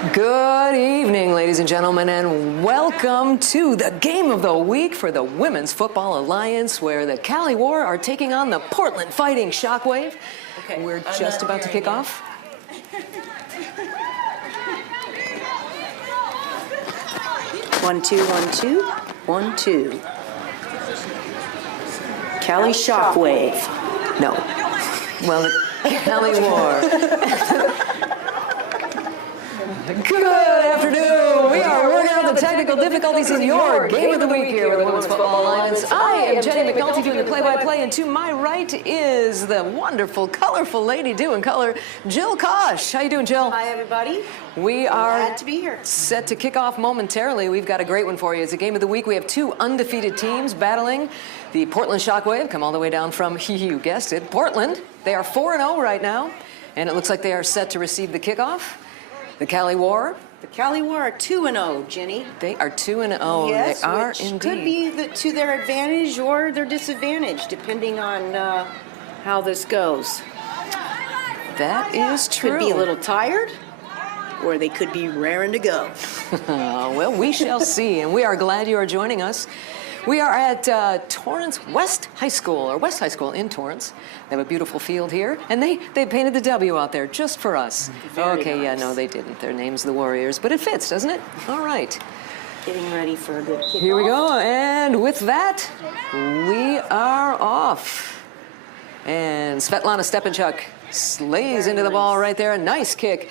Good evening, ladies and gentlemen, and welcome to the game of the week for the Women's Football Alliance, where the CaliWar are taking on the Portland Fighting Shockwave. Okay, we're just about to kick off. 1, 2, 1, 2, 1, 2. Cali Shockwave. No. Well, the CaliWar. Good afternoon. We are working out the technical difficulties in your game of the week here with the Women's Football Alliance. I am Jenny McNulty doing the play-by-play, and to my right is the wonderful, colorful lady doing color, Jill Kosh. How you doing, Jill? Hi, everybody. We are glad to be here. Set to kick off momentarily. We've got a great one for you. It's a game of the week. We have two undefeated teams battling. The Portland Shockwave come all the way down from, you guessed it, Portland. They are 4-0 right now, and it looks like they are set to receive the kickoff. The CaliWar. The CaliWar are 2-0, Jenny. They are 2-0. Yes, they are which indeed. Could be to their advantage or their disadvantage, depending on how this goes. That is true. Could be a little tired, or they could be raring to go. Well, we shall see, and we are glad you are joining us. We are at Torrance West High School, or West High School in Torrance. They have a beautiful field here, and they painted the W out there just for us. Very okay, nice. Yeah, no, they didn't. Their name's the Warriors, but it fits, doesn't it? All right. Getting ready for a good kickoff. Here we go, and with that, we are off. And Svetlana Stepanchuk slays into the ball right there. A nice kick.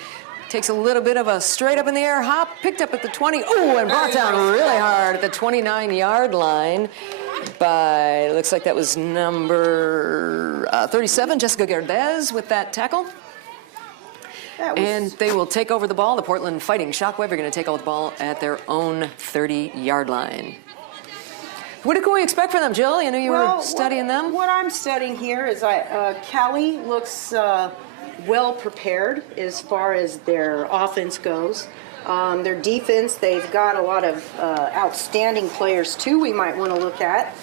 Takes a little bit of a straight up in the air hop, picked up at the 20, oh, and brought down really hard at the 29-yard line by, looks like that was number 37, Jessica Gerdez with that tackle. And they will take over the ball. The Portland Fighting Shockwave are going to take over the ball at their own 30-yard line. What can we expect from them, Jill? You know you were studying them. What I'm studying here is Cali looks well prepared as far as their offense goes. Their defense, they've got a lot of outstanding players too we might want to look at.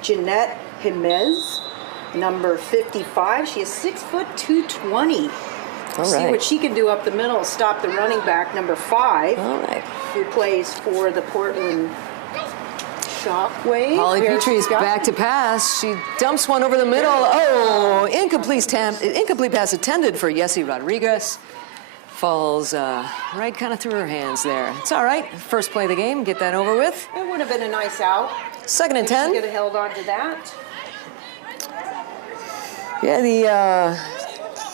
Jeanette Jimenez, number 55. She is 6 foot 220. All See right. what she can do up the middle, stop the running back, number 5, All right. who plays for the Portland Shockwave. Holly Petrie's back to pass. She dumps one over the middle. Oh, incomplete pass intended for Yessie Rodriguez. Falls right kind of through her hands there. It's all right. First play of the game. Get that over with. It would have been a nice out. 2nd and 10. She could have held on to that. Yeah, the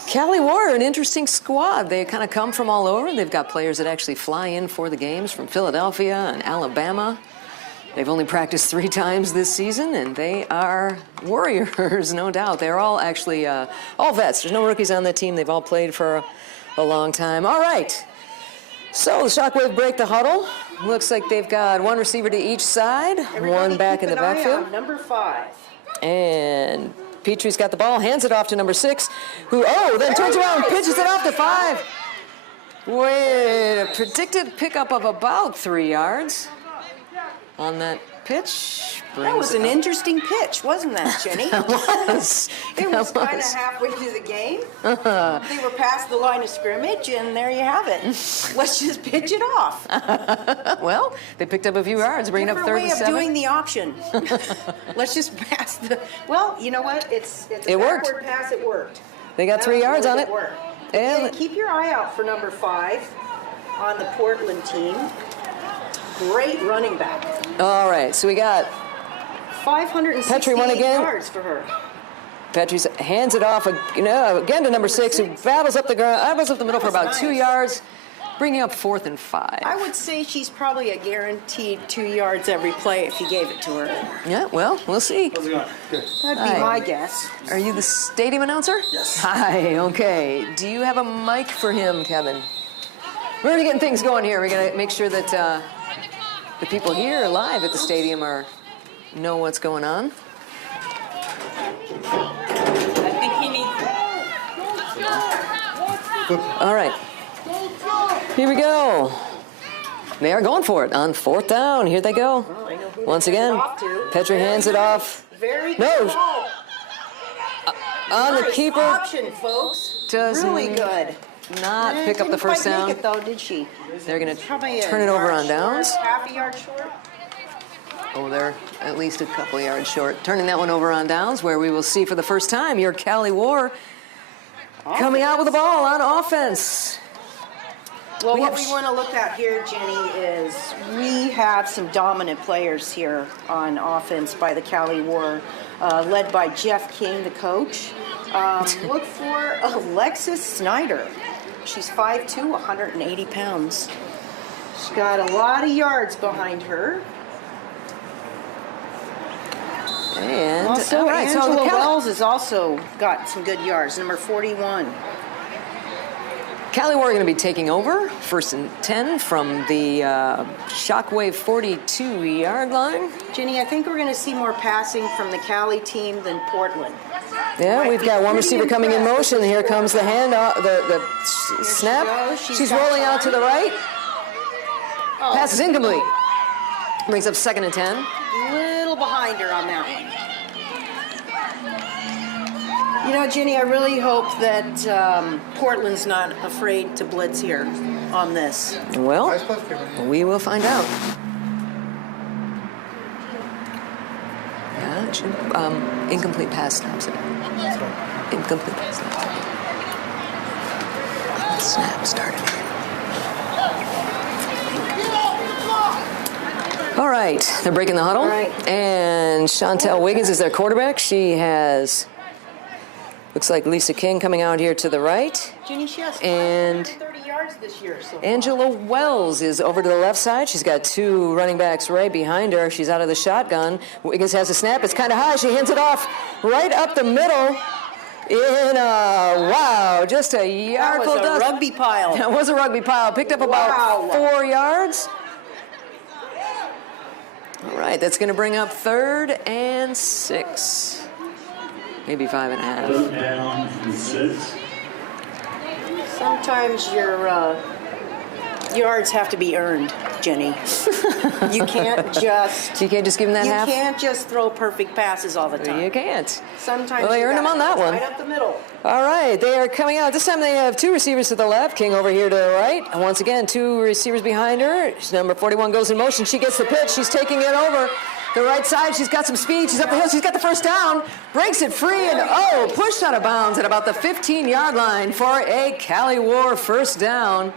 CaliWar are an interesting squad. They kind of come from all over. They've got players that actually fly in for the games from Philadelphia and Alabama. They've only practiced 3 times this season, and they are warriors, no doubt. They're all actually all vets. There's no rookies on that team. They've all played for a long time. All right. So the Shockwave break the huddle. Looks like they've got one receiver to each side, one back in the backfield. Number 5. And Petrie's got the ball, hands it off to number 6, who, then turns around and pitches it off to 5. Wait, a predicted pickup of about 3 yards. On that pitch. That was an interesting pitch, wasn't that, Jenny? It was. It was kind of halfway through the game. They were past the line of scrimmage, and there you have it. Let's just pitch it off. Well, they picked up a few yards, bringing up 3rd and 7. Different way of doing the option. Let's just pass the. Well, you know what? It's a backward pass. It worked. They got 3 yards on it. And keep your eye out for number 5 on the Portland team. Great running back. All right, so we got 568 yards for her. Petrie hands it off, again to number 6, who battles up the middle for about 2 yards, bringing up 4th and 5. I would say she's probably a guaranteed 2 yards every play if you gave it to her. Yeah, well, we'll see. How's it going? Good. That'd be my guess. Are you the stadium announcer? Yes. Hi, okay. Do you have a mic for him, Kevin? We're already getting things going here. We're going to make sure that the people here live at the stadium know what's going on. I think he needs. All right. Here we go. They are going for it on 4th down. Here they go. Once again, Petrie hands it off. Very No. good. On the Nice keeper. option, folks. Doesn't really good. not pick up the Didn't first quite down. make it though, did she? They're going to Probably a turn it over yard on downs. short, half a yard short. Oh, they're at least a couple yards short. Turning that one over on downs, where we will see for the first time your CaliWar coming out with the ball on offense. Well, We what have we want to look at here, Jenny, is we have some dominant players here on offense by the CaliWar, led by Jeff King, the coach. Look for Alexis Snyder. She's 5'2", 180 pounds. She's got a lot of yards behind her. And Also, all right, Angela so Wells has also got some good yards, number 41. CaliWar are going to be taking over, 1st and 10 from the Shockwave 42-yard line. Jenny, I think we're going to see more passing from the Cali team than Portland. Yeah, Might we've be got one pretty receiver coming in impressed motion. with Here this comes the handoff, the she snap. goes. She's got rolling out to the time. right. Oh, Pass is incomplete. Brings up 2nd and 10. little behind her on that one. You know, Jenny, I really hope that Portland's not afraid to blitz here on this. Well, we will find out. Yeah, it should, incomplete pass snaps it. Incomplete pass snaps. Snap started. All right, they're breaking the huddle. All right. And Chantel Wiggins is their quarterback. She has, looks like Lisa King coming out here to the right. Jenny, she has And 530 yards this year so far. Angela Wells is over to the left side. She's got 2 running backs right behind her. She's out of the shotgun. Wiggins has a snap. It's kind of high. She hands it off right up the middle. Wow, just a yard That full was a dust. rugby pile. That was a rugby pile. Picked up about Wow. 4 yards. All right, that's going to bring up 3rd and 6. Maybe 5.5. Third down and 6. Sometimes your yards have to be earned, Jenny. You can't just You can't just give them that you half? can't just throw perfect passes all the time. You can't. Sometimes Well, they you earned them gotta on that go one. right up the middle. All right, they are coming out. This time they have 2 receivers to the left. King over here to the right. And once again, 2 receivers behind her. Number 41 goes in motion. She gets the pitch. She's taking it over the right side. She's got some speed. She's up the hill. She's got the first down. Breaks it free and, pushed out of bounds at about the 15-yard line for a CaliWar first down.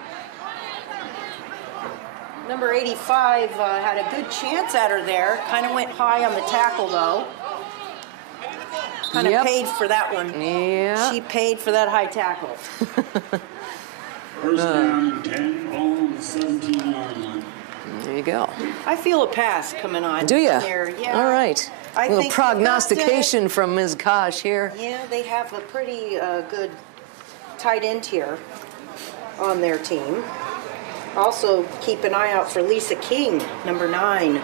Number 85 had a good chance at her there. Kind of went high on the tackle, though. Kind of Yep. paid for that one. Yeah. She paid for that high tackle. First down and 10 on the 17-yard line. There you go. I feel a pass coming on. Do you? There. Yeah. All right. I A little think prognostication from Ms. Kosh here. Yeah, they have a pretty good tight end here on their team. Also, keep an eye out for Lisa King, number 9.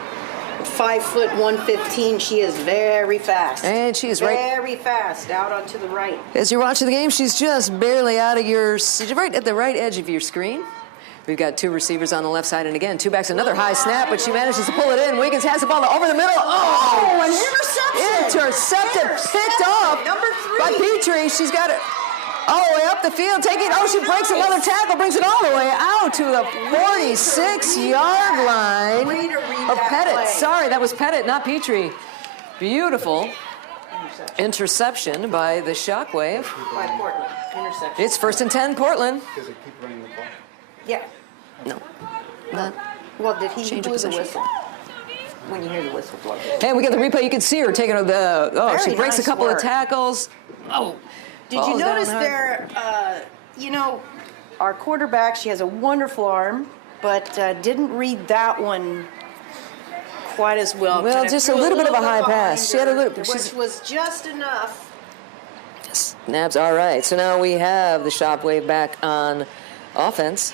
5 foot 115. She is very fast. And she is right. Very fast. Out onto the right. As you're watching the game, she's just barely out of your, right at the right edge of your screen. We've got 2 receivers on the left side, and again, 2 backs. Another high snap, but she manages to pull it in. Wiggins has the ball over the middle. Oh, an interception! Intercepted, picked off Number 3. by Petrie. She's got it all the way up the field, taking. Oh, she breaks another tackle, brings it all the way out to the 46-yard line Way to read of that Pettit. play. Sorry, that was Pettit, not Petrie. Beautiful interception by the Shockwave. By Portland. Interception. It's 1st and 10, Portland. Does it keep running the ball? Yeah. No, not. Well, did he Change of blow the position. whistle? When you hear the whistle blow. Hey, we got the replay. You can see her taking the. Oh, she Very breaks a nice couple work. of tackles. Oh. Did you falls down notice hard. there, our quarterback, she has a wonderful arm, but didn't read that one quite as well. Well, Kinda just a threw little bit of a high behind pass. She had a her, little- which she's- was just enough. Snaps. All right. So now we have the Shockwave back on offense.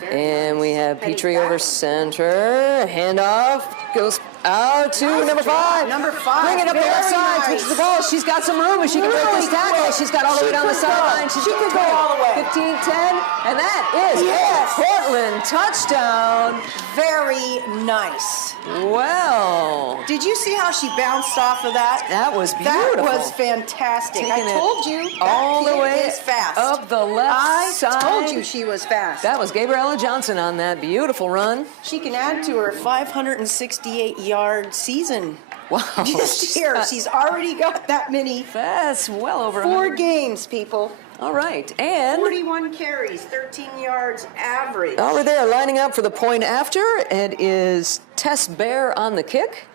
Very And nice. we have Petty Petrie over tackle. center. Handoff goes out to Nice number job. 5. Number 5. Bring it up the Very left side. nice. Switches the ball. She's got some room and she can break Really this tackle. quick. She's got all the She way down the could go. sideline. She could go all the way. and that is Yes. a Portland touchdown. Very nice. Well, Did you see how she bounced off of that? that was beautiful. That was fantastic. Taking I it told you all that the kid way is fast. up the left side. I told you she was fast. That was Gabriella Johnson on that beautiful run. She can add to her 568-yard season Wow. this year. She's already got that many. That's well over 4 100. games, people. All right, and 41 carries, 13 yards average. over there lining up for the point after, it is Tess Bear on the kick.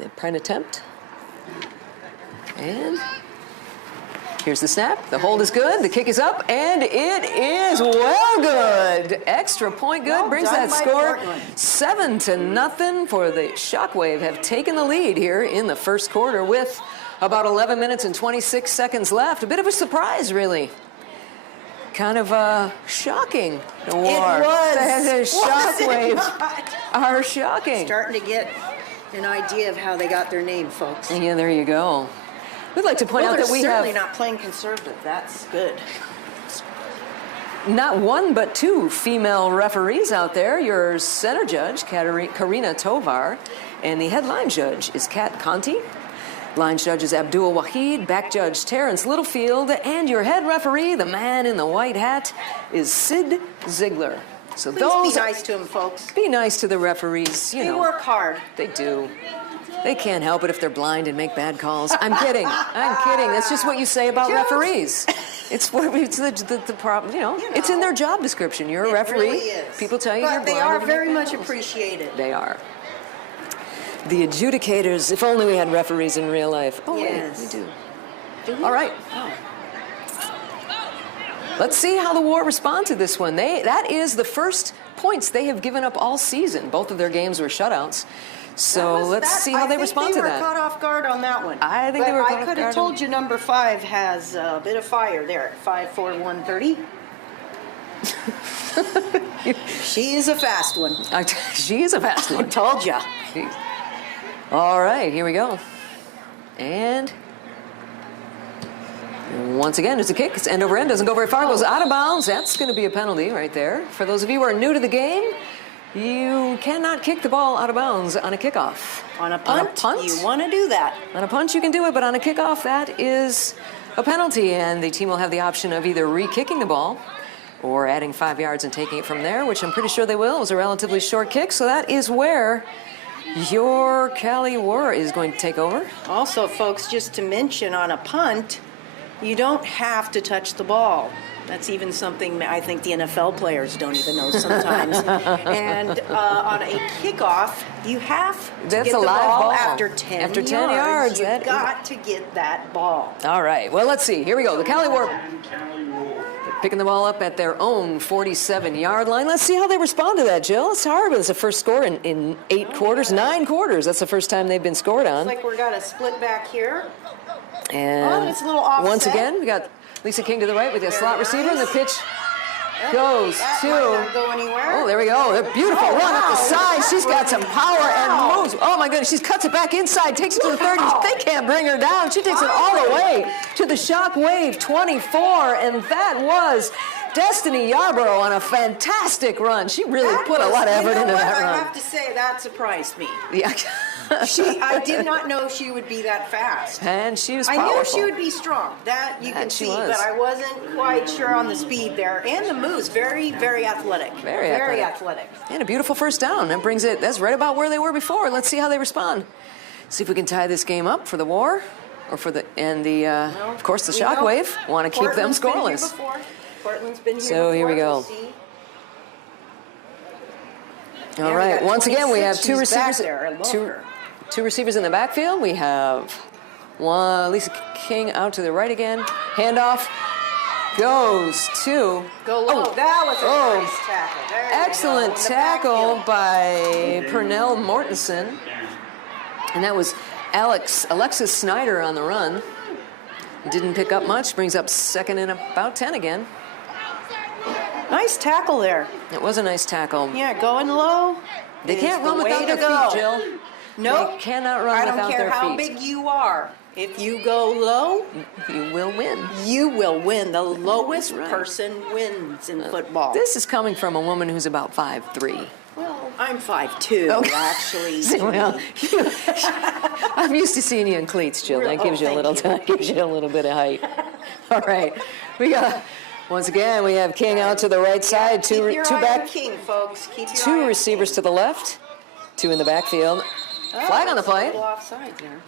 The print attempt. And here's the snap. The hold is good. The kick is up, and it is well good. Extra point good. Well brings done that by score Portland. 7-0 for the Shockwave. Have taken the lead here in the first quarter with about 11 minutes and 26 seconds left. A bit of a surprise, really. Kind of shocking. The war. It was. The Was it Shockwaves not? are shocking. Starting to get an idea of how they got their name, folks. Yeah, there you go. We'd like to point Well, out they're that we certainly have not playing conservative. That's good. not one but 2 female referees out there. Your center judge, Karina Tovar, and the head line judge is Kat Conti. Line judge is Abdul Wahid, back judge Terrence Littlefield, and your head referee, the man in the white hat, is Sid Ziegler. So Please those be nice to them, folks. be nice to the referees, you They know. work hard. They do. They can't help it if they're blind and make bad calls. I'm kidding. I'm kidding. That's just what you say about Jokes. referees. It's what it's the problem. You know, it's in their job description. You're a referee. It really is. People tell you but you're they blind. are and you very make bad much calls. appreciated. They are. The adjudicators. If only we had referees in real life. Oh Yes. wait, we do. Do we? All right. Oh. Let's see how the War respond to this one. That is the first points they have given up all season. Both of their games were shutouts. So let's see how they respond to I think that. they were caught off guard on that one. I think they were caught I off could guard have told you number 5 has a bit of fire there at 5'4", 130. She is a fast one. She is a fast I one. told ya. Jeez. All right, here we go. And once again, it's a kick. It's end over end. Doesn't go very far. Goes out of bounds. That's going to be a penalty right there. For those of you who are new to the game, you cannot kick the ball out of bounds on a kickoff. On a punt, you want to do that. On a punt, you can do it, but on a kickoff, that is a penalty, and the team will have the option of either re-kicking the ball or adding 5 yards and taking it from there, which I'm pretty sure they will. It was a relatively short kick, so that is where your CaliWar is going to take over. Also, folks, just to mention, on a punt, you don't have to touch the ball. That's even something I think the NFL players don't even know sometimes. And on a kickoff, you have to That's get a the live ball ball. after 10 After 10 yards, You've that- got to get that ball. All right, well, let's see. Here we go. The CaliWar CaliWar. picking the ball up at their own 47-yard line. Let's see how they respond to that, Jill. It's hard, but it's the first score in 8 quarters, 9 quarters. That's the first time they've been scored on. Looks like we've got a split back here. And it's a little offset. once again, we got Lisa King to the right with the slot receiver, and the pitch goes That to... might not go anywhere. Oh, there we go. A beautiful Oh, run up the wow. side. She's got some power Wow. and moves. Oh, my goodness. She cuts it back inside, takes it to the 30. Wow. They can't bring her down. She takes it all the way to the Shockwave 24, and that was Destiny Yarborough on a fantastic run. She really That put a was- lot of effort you know into what? that I run. have to say, that surprised me. Yeah. I did not know she would be that fast. And she was I powerful. knew she would be strong. That you can And she see, was. but I wasn't quite sure on the speed there. And the moves, very, very athletic. Very athletic. And a beautiful first down. That brings it, that's right about where they were before. Let's see how they respond. See if we can tie this game up for the War, or for the, and the, of course, the We know Shockwave. Want to keep them Portland's been here scoreless. before. Portland's been here So before. here we go. We'll see. All Yeah, we right, got once again, we have 26. two She's back receivers. there. I love her. Two receivers in the backfield. We have one, Lisa King out to the right again. Handoff goes to... Go low. Oh, That was a oh. nice tackle. There you go. Excellent In the tackle backfield. by Pernell Mortensen. And that was Alexis Snyder on the run. Didn't pick up much. Brings up second and about 10 again. Nice tackle there. It was a nice tackle. Yeah, going low. They is can't the run way without to their go. feet, Jill. Nope. They cannot run I don't without care their how feet. big you are. If you go low, You will win. you will win. The lowest Right. person wins in football. This is coming from a woman who's about 5'3". Well, I'm 5'2", Okay. actually. Well, I'm used to seeing you in cleats, Jill. That gives you a little thank gives you a little bit of height. All right, we got once again we have King out to the right side, Keep your two eye on back, King, folks. Keep your eye two on receivers to the left, two in the backfield. King. Flag on the It's a play. little offside there.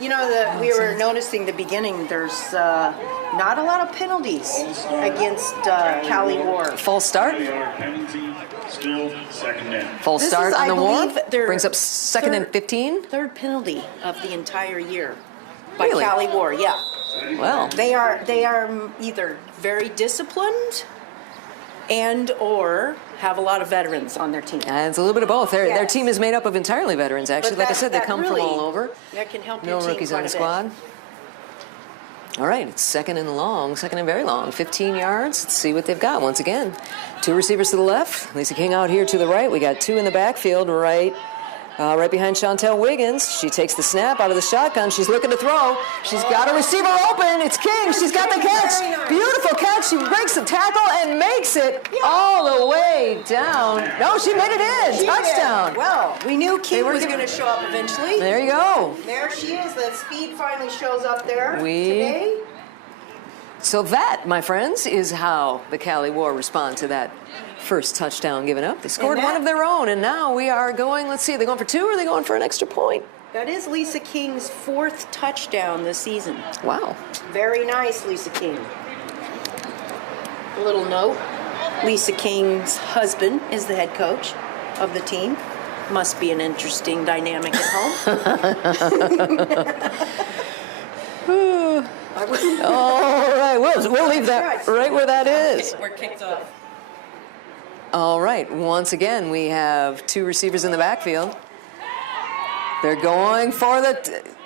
You know, we were noticing the beginning, there's not a lot of penalties against CaliWar. False start. 20-yard penalty, still second down. False This start is, on I the war. believe, their Brings up second and 15. Third penalty of the entire year by Really? CaliWar, yeah. Well, They are either very disciplined and or have a lot of veterans on their team. and it's a little bit of both. Their Yes. team is made up of entirely veterans, actually. But Like I that- said, they that come from really- all over. That can help No your team rookies on quite the a bit. squad. All right, it's second and long, second and very long, 15 yards. Let's see what they've got once again. Two receivers to the left, Lisa King out here to the right. We got two in the backfield, right behind Chantel Wiggins. She takes the snap out of the shotgun. She's looking to throw. She's got a receiver open. It's King. She's got the catch. Beautiful catch. She breaks the tackle and makes it all the way down. No, she made it in. Touchdown. Well, we knew King were was giving- going to show up eventually. There you go. There she is. That speed finally shows up there We- today. So that, my friends, is how the CaliWar respond to that first touchdown given up. They scored And that- one of their own, and now we are going, let's see, are they going for two or are they going for an extra point? That is Lisa King's 4th touchdown this season. Wow. Very nice, Lisa King. A little note. Lisa King's husband is the head coach of the team. Must be an interesting dynamic at home. All right, we'll leave that right where that is. We're kicked off. All right, once again, we have two receivers in the backfield. They're going for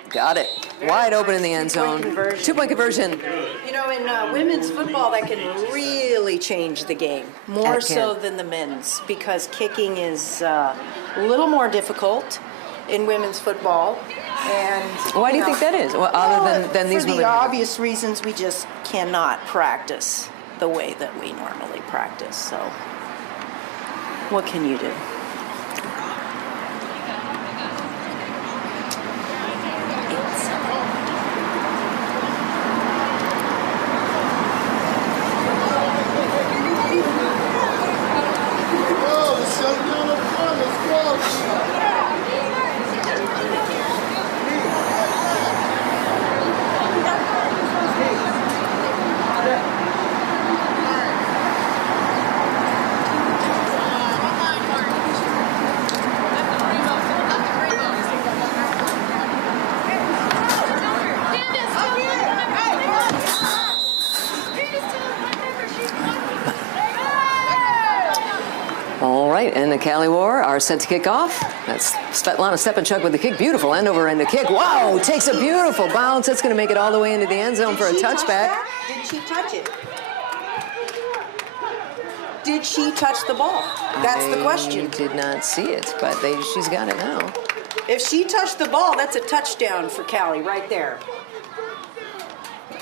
got it. Wide open in the end zone. Two-point conversion. You know, in women's football, that can really change the game, more That so can. than the men's, because kicking is a little more difficult in women's football. And Why do you think that is? Well, other than these for women? the obvious reasons, we just cannot practice the way that we normally practice. So, what can you do? All right, and the CaliWar are set to kick off. That's Svetlana Stepanchuk with the kick. Beautiful end over end the kick. Wow, takes a beautiful bounce. That's going to make it all the way into the end zone for a Did she touch touchback. that? Did she touch it? Did she touch the ball? That's the question. I did not see it, but she's got it now. If she touched the ball, that's a touchdown for Callie right there.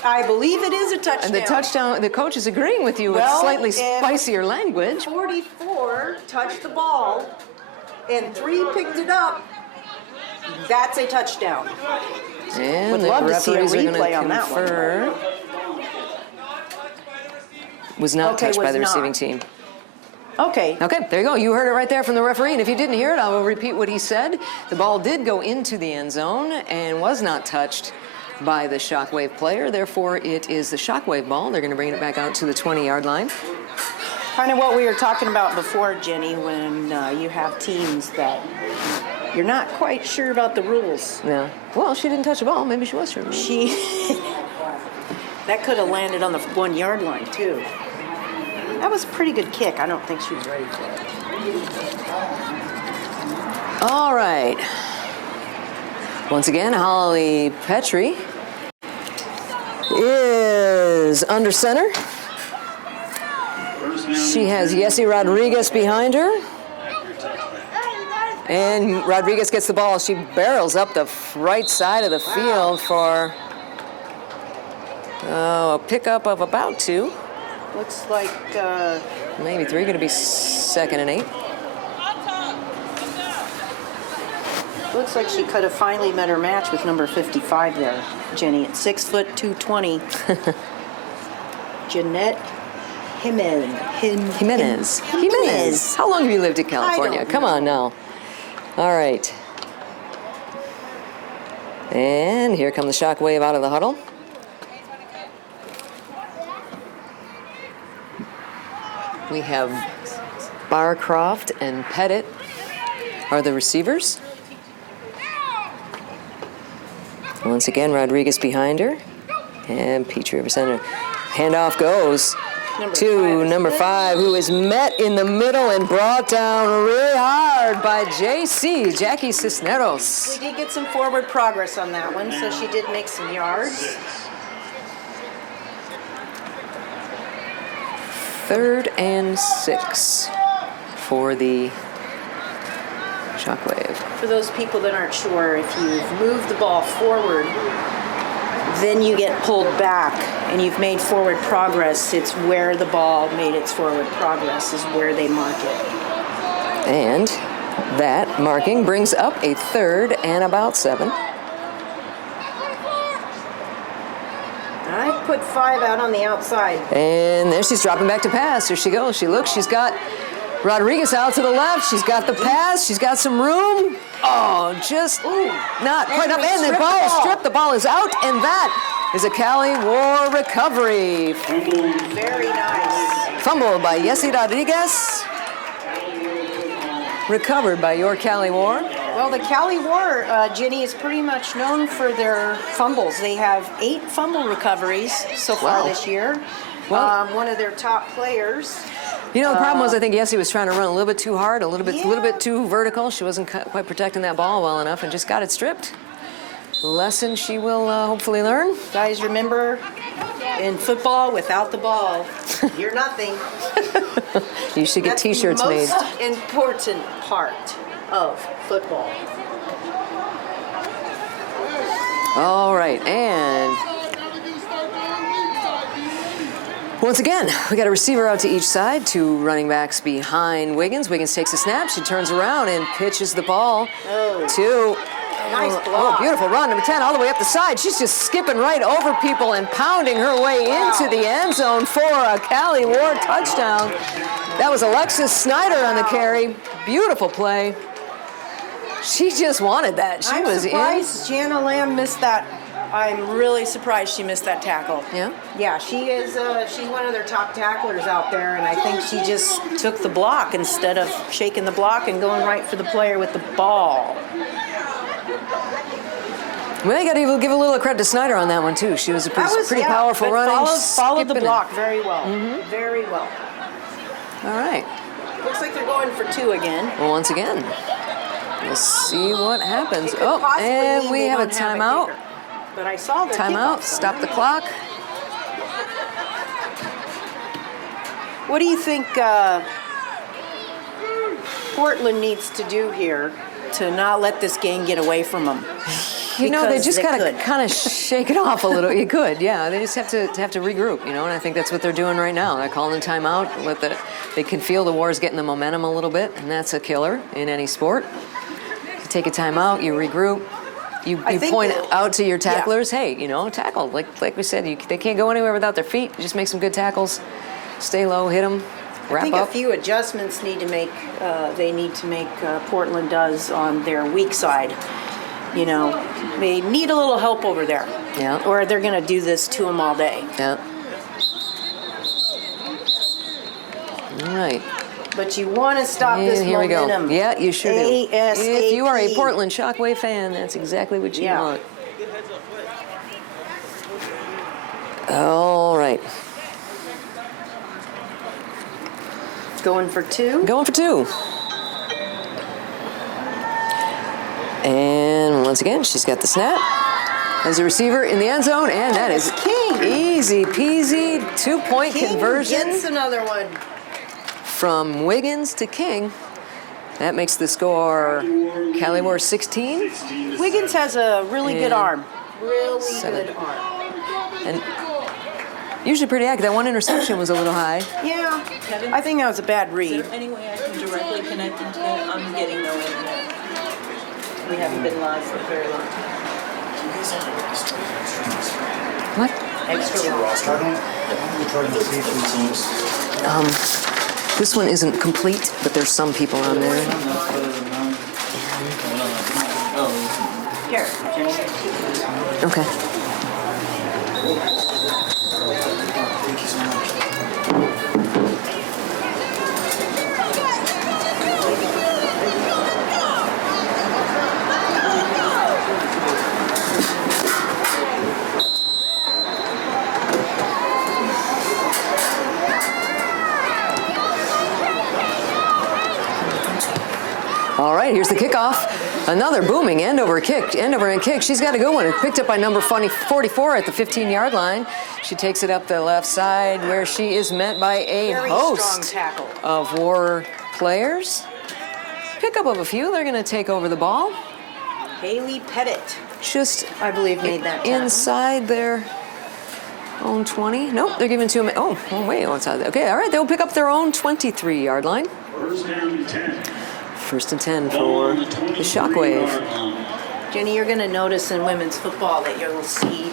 I believe it is a touchdown. And the touchdown, the coach is agreeing with you Well, with slightly if- spicier language. 44 touched the ball and 3 picked it up. That's a touchdown. And Would the love to see a referees are going replay to on that one. confer. Was not Okay, touched by was the not. receiving team. Okay. Okay, there you go. You heard it right there from the referee. And if you didn't hear it, I will repeat what he said. The ball did go into the end zone and was not touched by the Shockwave player. Therefore, it is the Shockwave ball. They're going to bring it back out to the 20-yard line. Kind of what we were talking about before, Jenny, when you have teams that you're not quite sure about the rules. Yeah. Well, she didn't touch the ball. Maybe she was sure. She that could have landed on the 1-yard line too. That was a pretty good kick. I don't think she was ready for it. All right. Once again, Holly Petrie is under center. First down She has Yessie Rodriguez behind her. And Rodriguez gets the ball. She barrels up the right side of the field for a pickup of about 2. Looks like Maybe 3, going to be 2nd and 8. looks like she could have finally met her match with number 55 there, Jenny, at 6 foot 220. Jeanette Jimenez. How long have you lived in California? don't Come know. on now. All right. And here come the Shockwave out of the huddle. We have Barcroft and Pettit are the receivers. Once again, Rodriguez behind her. And Petrie over center. Handoff goes to number 5, who is met in the middle and brought down really hard by Jackie Cisneros. We did get some forward progress on that one, so she did make some yards. 3rd and 6 for the Shockwave. For those people that aren't sure, if you've moved the ball forward, then you get pulled back and you've made forward progress. It's where the ball made its forward progress is where they mark it. And that marking brings up a 3rd and about 7. I put 5 out on the outside. And there she's dropping back to pass. Here she goes. She looks. She's got Rodriguez out to the left. She's got the pass. She's got some room. Oh, just not quite up. And the ball is stripped. The ball is out. And that is a CaliWar recovery. Very nice. Fumbled by Yessi Rodriguez. Recovered by your CaliWar. Well, the CaliWar, Ginny, is pretty much known for their fumbles. They have 8 fumble recoveries so far Wow. this year. Well- One of their top players. You know, the problem was I think Yessi was trying to run a little bit too hard, a little bit Yeah. too vertical. She wasn't quite protecting that ball well enough and just got it stripped. Lesson she will hopefully learn. Guys, remember, in football, without the ball, you're nothing. You should get That's T-shirts the made. most important part of football. All right, and once again, we got a receiver out to each side, 2 running backs behind Wiggins. Wiggins takes a snap, she turns around and pitches the ball to Nice oh, block. beautiful run, number 10, all the way up the side. She's just skipping right over people and pounding her way into the end zone for a CaliWar touchdown. That was Alexis Snyder on the carry. Beautiful play. She just wanted that. She I'm was surprised Jana Lamb missed that. I'm really surprised she missed that tackle. Yeah? Yeah, she is. She's one of their top tacklers out there, and I think she just took the block instead of shaking the block and going right for the player with the ball. Well, you got to give a little credit to Snyder on that one, too. She was a pretty powerful but running. Followed the skipping block very well. Very well. All right. Looks like they're going for 2 again. Well, once again, let's see what happens. It could Oh, possibly and mean we they have a don't have timeout. kicker. But I saw the Timeout. kickoff. Stop the clock. What do you think Portland needs to do here to not let this game get away from them? You know, they Because just they got to could. kind of shake it off a little. You could, yeah. They just have to regroup, you know, and I think that's what they're doing right now. They're calling the timeout. They can feel the War's getting the momentum a little bit, and that's a killer in any sport. You take a timeout, you regroup. You think point that- out to your tacklers, hey, you know, tackle. Like we said, they can't go anywhere without their feet. Just make some good tackles. Stay low, hit them, I wrap think up. a few adjustments need to make. They need to make. Portland does on their weak side. You know, they need a little help over there. Yeah. Or they're going to do this to them all day. Yeah. All right. But you want to stop this And here we go. momentum. Yeah, you sure do. ASAP. If you are a Portland Shockwave fan, that's exactly what you Yeah. want. All right. Going for 2. Going for 2. And once again, she's got the snap. As a receiver in the end zone, and that is King. easy peasy 2-point King conversion gets another one. from Wiggins to King. That makes the score CaliWar 16. Wiggins has a really good And arm. Really 7. good arm. And usually pretty accurate. That one interception was a little high. Yeah, Kevin? I think that was a bad Is read. there any way I can directly connect into that? I'm getting no internet. We haven't been live for a very long time. What? Extra long. This one isn't complete, but there's some people on there. Here, Jenny. Okay. All right, here's the kickoff. Another booming end over end kick. She's got a good one. It's picked up by number 44 at the 15-yard line. She takes it up the left side where she is met by a Very strong host tackle. of War players. Pickup of a few. They're going to take over the ball. Haley Pettit, Just I believe, made that tackle. inside their own 20. Nope, they're giving to them. Oh, wait, outside. Okay, all right. They'll pick up their own 23-yard line. First down and 10. First and 10 for the Shockwave. Jenny, you're going to notice in women's football that you'll see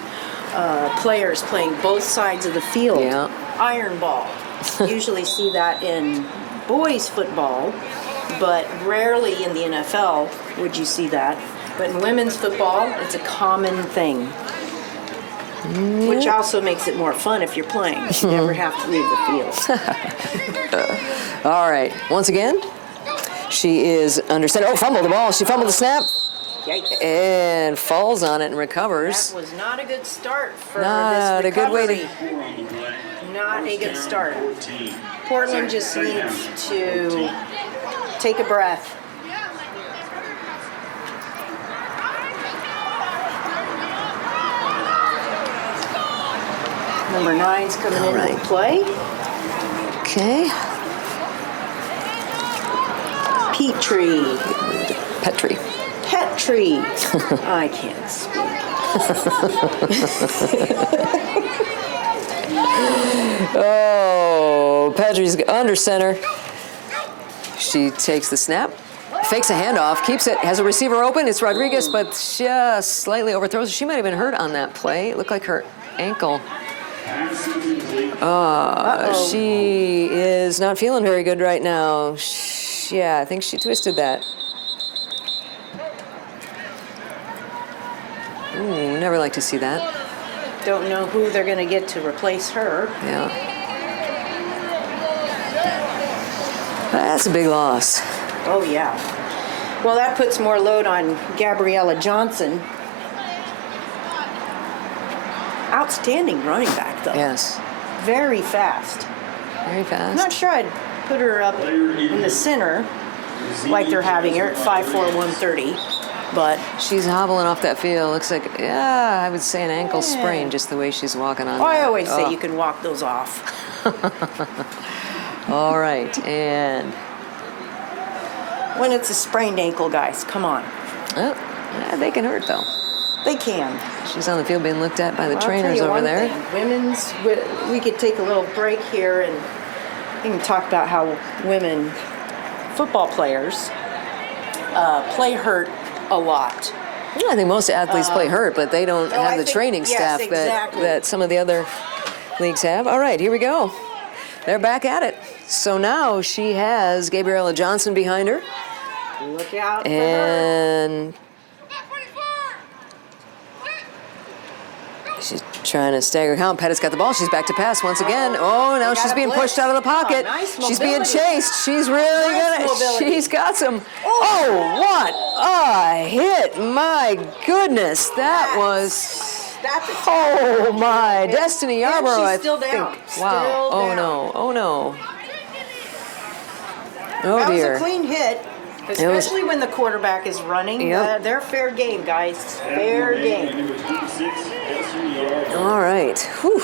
players playing both sides of the field. Yeah. Iron ball. Usually see that in boys football, but rarely in the NFL would you see that. But in women's football, it's a common thing. Which also makes it more fun if you're playing. You never have to leave the field. All right, once again, she is under center. Oh, fumbled the ball. She fumbled the snap Yikes. and falls on it and recovers. That was not a good start for Not this a good way to- recovery. 4 on the play. Not a First good down, start. 14. Portland just needs to take a breath. Number 9's coming All into right. play. Okay, Petrie. Petrie. Petrie. I can't speak. Oh, Petrie's under center. She takes the snap, fakes a handoff, keeps it, has a receiver open. It's Rodriguez, but just slightly overthrows. She might have been hurt on that play. It looked like her ankle. Pass is incomplete. She is not feeling very good right now. Yeah, I think she twisted that. Ooh, never like to see that. Don't know who they're going to get to replace her. Yeah. That's a big loss. Oh, yeah. Well, that puts more load on Gabriella Johnson. Outstanding running back, though. Yes. Very fast. Very I'm fast. not sure I'd put her up in the center like they're having her at 5'4", 130, but She's hobbling off that field. Looks like, yeah, I would say an ankle sprain, just the way she's walking on. I that. always say Oh. you can walk those off. All right, and When it's a sprained ankle, guys, come on. oh, yeah, they can hurt though. They can. She's on the field being looked at by the I'll tell trainers you over one there. thing, Women's, we could take a little break here and we can talk about how women football players play hurt a lot. Yeah, I think most athletes play hurt, but they don't I have the think- training yes, staff exactly. that some of the other leagues have. All right, here we go. They're back at it. So now she has Gabriella Johnson behind her, Look out for her. and she's trying to stagger count. Pettit's got the ball. She's back to pass once again. Oh, now They she's got a being blitz. pushed out of the pocket. Oh, nice She's being mobility. chased. She's really Nice gonna. mobility. She's got some. Oh, what a hit! My goodness, that was. That's a Oh my, Destiny And Yarborough, I she's still think. down. Wow. Still Oh down. no. Oh no. Oh That dear. was a clean hit, especially when the quarterback is running. Yep. They're fair game, guys. Fair game. Number 26, Destiny Yarborough. All right. Whew.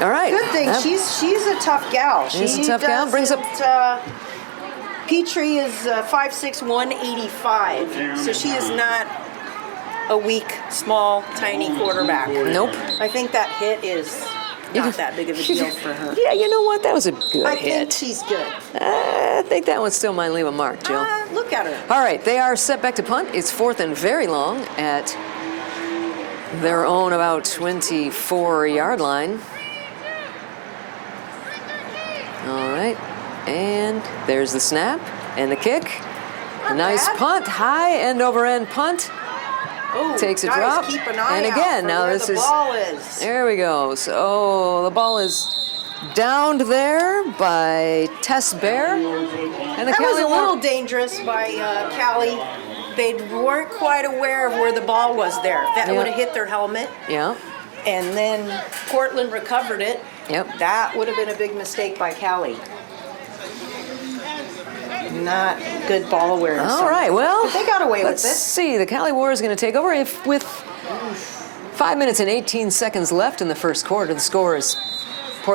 All right. Good thing she's a tough gal. She's a tough gal. Brings up. Petrie is 5'6", 185, so she is not a weak, small, tiny quarterback. Nope. I think that hit is not that big of a deal for her. Yeah, you know what? That was a good I hit. think she's good. I think that one still might leave a mark, Jill. Look at her. All right, they are set back to punt. It's 4th and very long at their own about 24-yard line. All right, and there's the snap and the kick. A nice punt, high end over end punt. Ooh, Takes a guys, drop. Keep an eye And out again, for now where this the is. ball is. There we go. So the ball is downed there by Tess Bear. And the That was a CaliWar- little dangerous by Callie. They weren't quite aware of where the ball was there. That Yeah. would have hit their helmet, Yeah. and then Portland recovered it. Yep. That would have been a big mistake by Callie. Not good ball awareness. All right, well, But they got away with let's it. see. The CaliWar is going to take over with 5 minutes and 18 seconds left in the first quarter. The score is the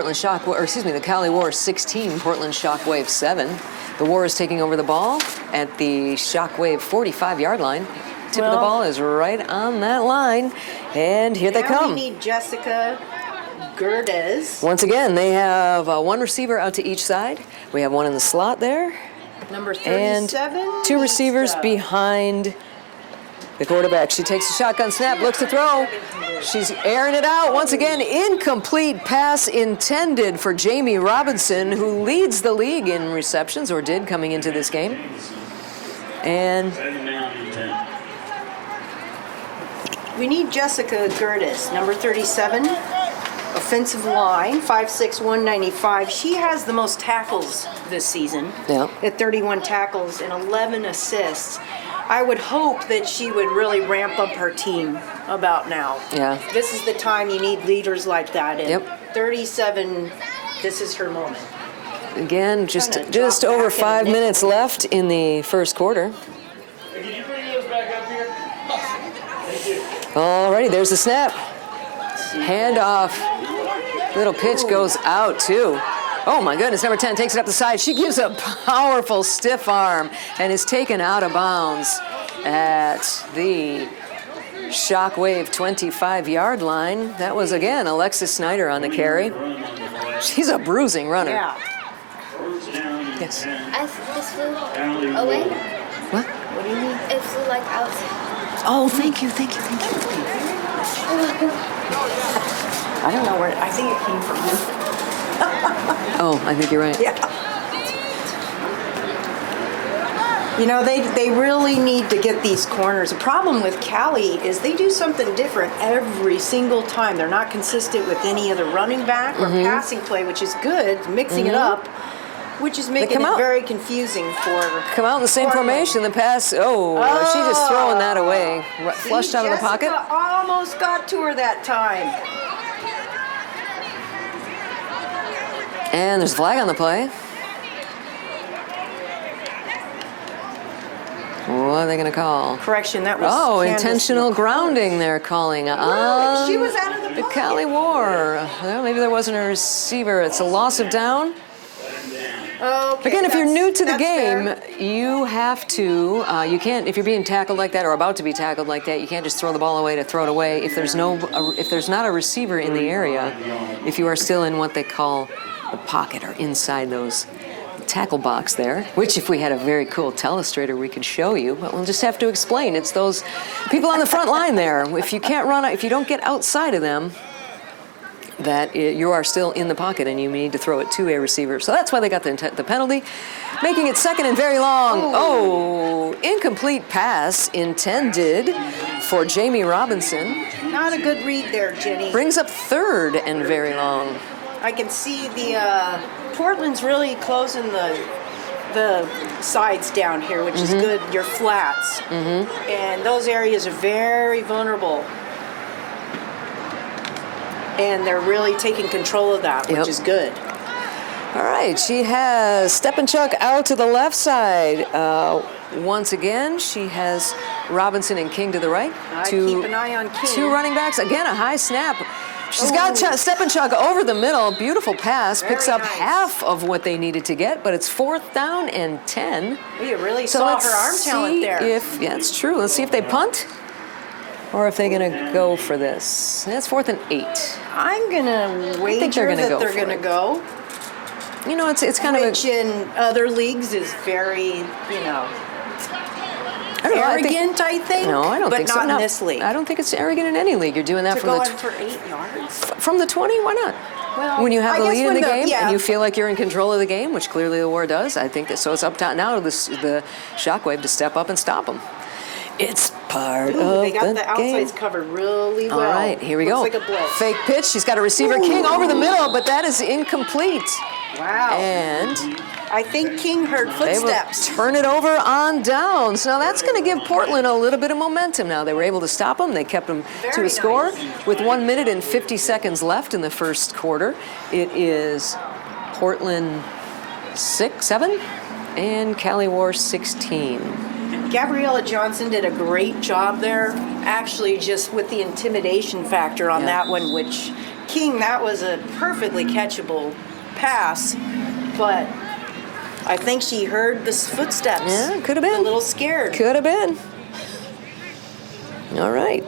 CaliWar 16, Portland Shockwave 7. The War is taking over the ball at the Shockwave 45-yard line. Tip of the Well- ball is right on that line, and here they Now come. we need Jessica Gerdes, Once again, they have one receiver out to each side. We have one in the slot there, number and 37. 2 receivers behind the quarterback. She takes a shotgun snap, looks to throw. She's airing it out. Once again, incomplete pass intended for Jamie Robinson, who leads the league in receptions, or did coming into this game. And 2nd down and 10. We need Jessica Gerdes, number 37, offensive line, 5'6", 195. She has the most tackles this season, Yeah. at 31 tackles and 11 assists. I would hope that she would really ramp up her team about now. Yeah. This is the time you need leaders like that. And Yep. 37, this is her moment. again, just Kinda just drop over back in the 5 nickel. minutes left in the first quarter. Hey, can you bring those back up here? Thank you. Alrighty, there's the snap. Handoff. Little pitch goes out too. Oh my goodness, number 10 takes it up the side. She gives a powerful stiff arm and is taken out of bounds at the Shockwave 25-yard line. That was, again, Alexis Snyder on the carry. She's a bruising runner. Yeah. 1st down and Yes. 10. This flew CaliWar. away. What? What do you mean? It flew like out. Oh, thank you, thank you, thank you. I don't know where, I think it came from you. Oh, I think you're right. Yeah. You know, they really need to get these corners. The problem with Callie is they do something different every single time. They're not consistent with any other running back or passing play, which is good, mixing it up, which is making come it out. very confusing for Come out in the same Portland. formation. The pass, she's just throwing that away. Flushed See, out of the pocket. Jessica almost got to her that time. And there's a flag on the play. What are they going to call? Correction, that was Oh, Candace intentional Nicole. grounding they're calling on She was out of the pocket. CaliWar. Well, maybe there wasn't a receiver. It's a loss of down. Okay, Again, if you're new to the that's game, fair. you have to, you can't, if you're being tackled like that or about to be tackled like that, you can't just throw the ball away to throw it away. If there's not a receiver in the area, if you are still in what they call the pocket or inside those tackle box there, which if we had a very cool telestrator we could show you, but we'll just have to explain. It's those people on the front line there. If you can't run, if you don't get outside of them, that you are still in the pocket and you need to throw it to a receiver. So that's why they got the penalty, making it 2nd and very long. Oh, incomplete pass intended for Jamie Robinson. Not a good read there, Jenny. Brings up 3rd and very long. I can see the Portland's really closing the sides down here, which is good. Your flats, and those areas are very vulnerable, and they're really taking control of that, which Yep. is good. All right, she has Step and Chuck out to the left side. Once again, she has Robinson and King to the right. I keep an eye on King. 2 running backs. Again, a high snap. She's got Step and Chug over the middle. Beautiful pass. Picks up nice. half of what they needed to get, but it's 4th down and 10. We really So saw let's her arm talent see there. yeah, it's true. Let's see if they punt or if they're going to go for this. That's 4th and 8. I'm gonna wager gonna that go they're for gonna it. go. You know, it's kind of Which in other leagues is very, I don't know, arrogant, I think. No, I don't but think not so. in No, this league. I don't think it's arrogant in any league. You're doing that to from go the in for 8 yards. from the 20. Why not? Well, When you have I the guess lead in when the game yeah. and you feel like you're in control of the game, which clearly the War does, I think that. So it's up to now the Shockwave to step up and stop them. It's part Ooh, of they got the game. outsides covered really well. All right, here we go. Looks like a blitz. Fake pitch. She's got a receiver, King, over the middle, but that is incomplete. Wow. And I think King heard they will footsteps. turn it over on downs. Now that's going to give Portland a little bit of momentum now. They were able to stop them. They kept them to Very a score. nice. With 1 minute and 50 seconds left in the first quarter, it is Portland 7 and CaliWar 16. Gabriella Johnson did a great job there, actually, just with the intimidation factor on Yeah. that one, which King, that was a perfectly catchable pass, but I think she heard the footsteps. Yeah, could have been. A little scared. Could have been. All right.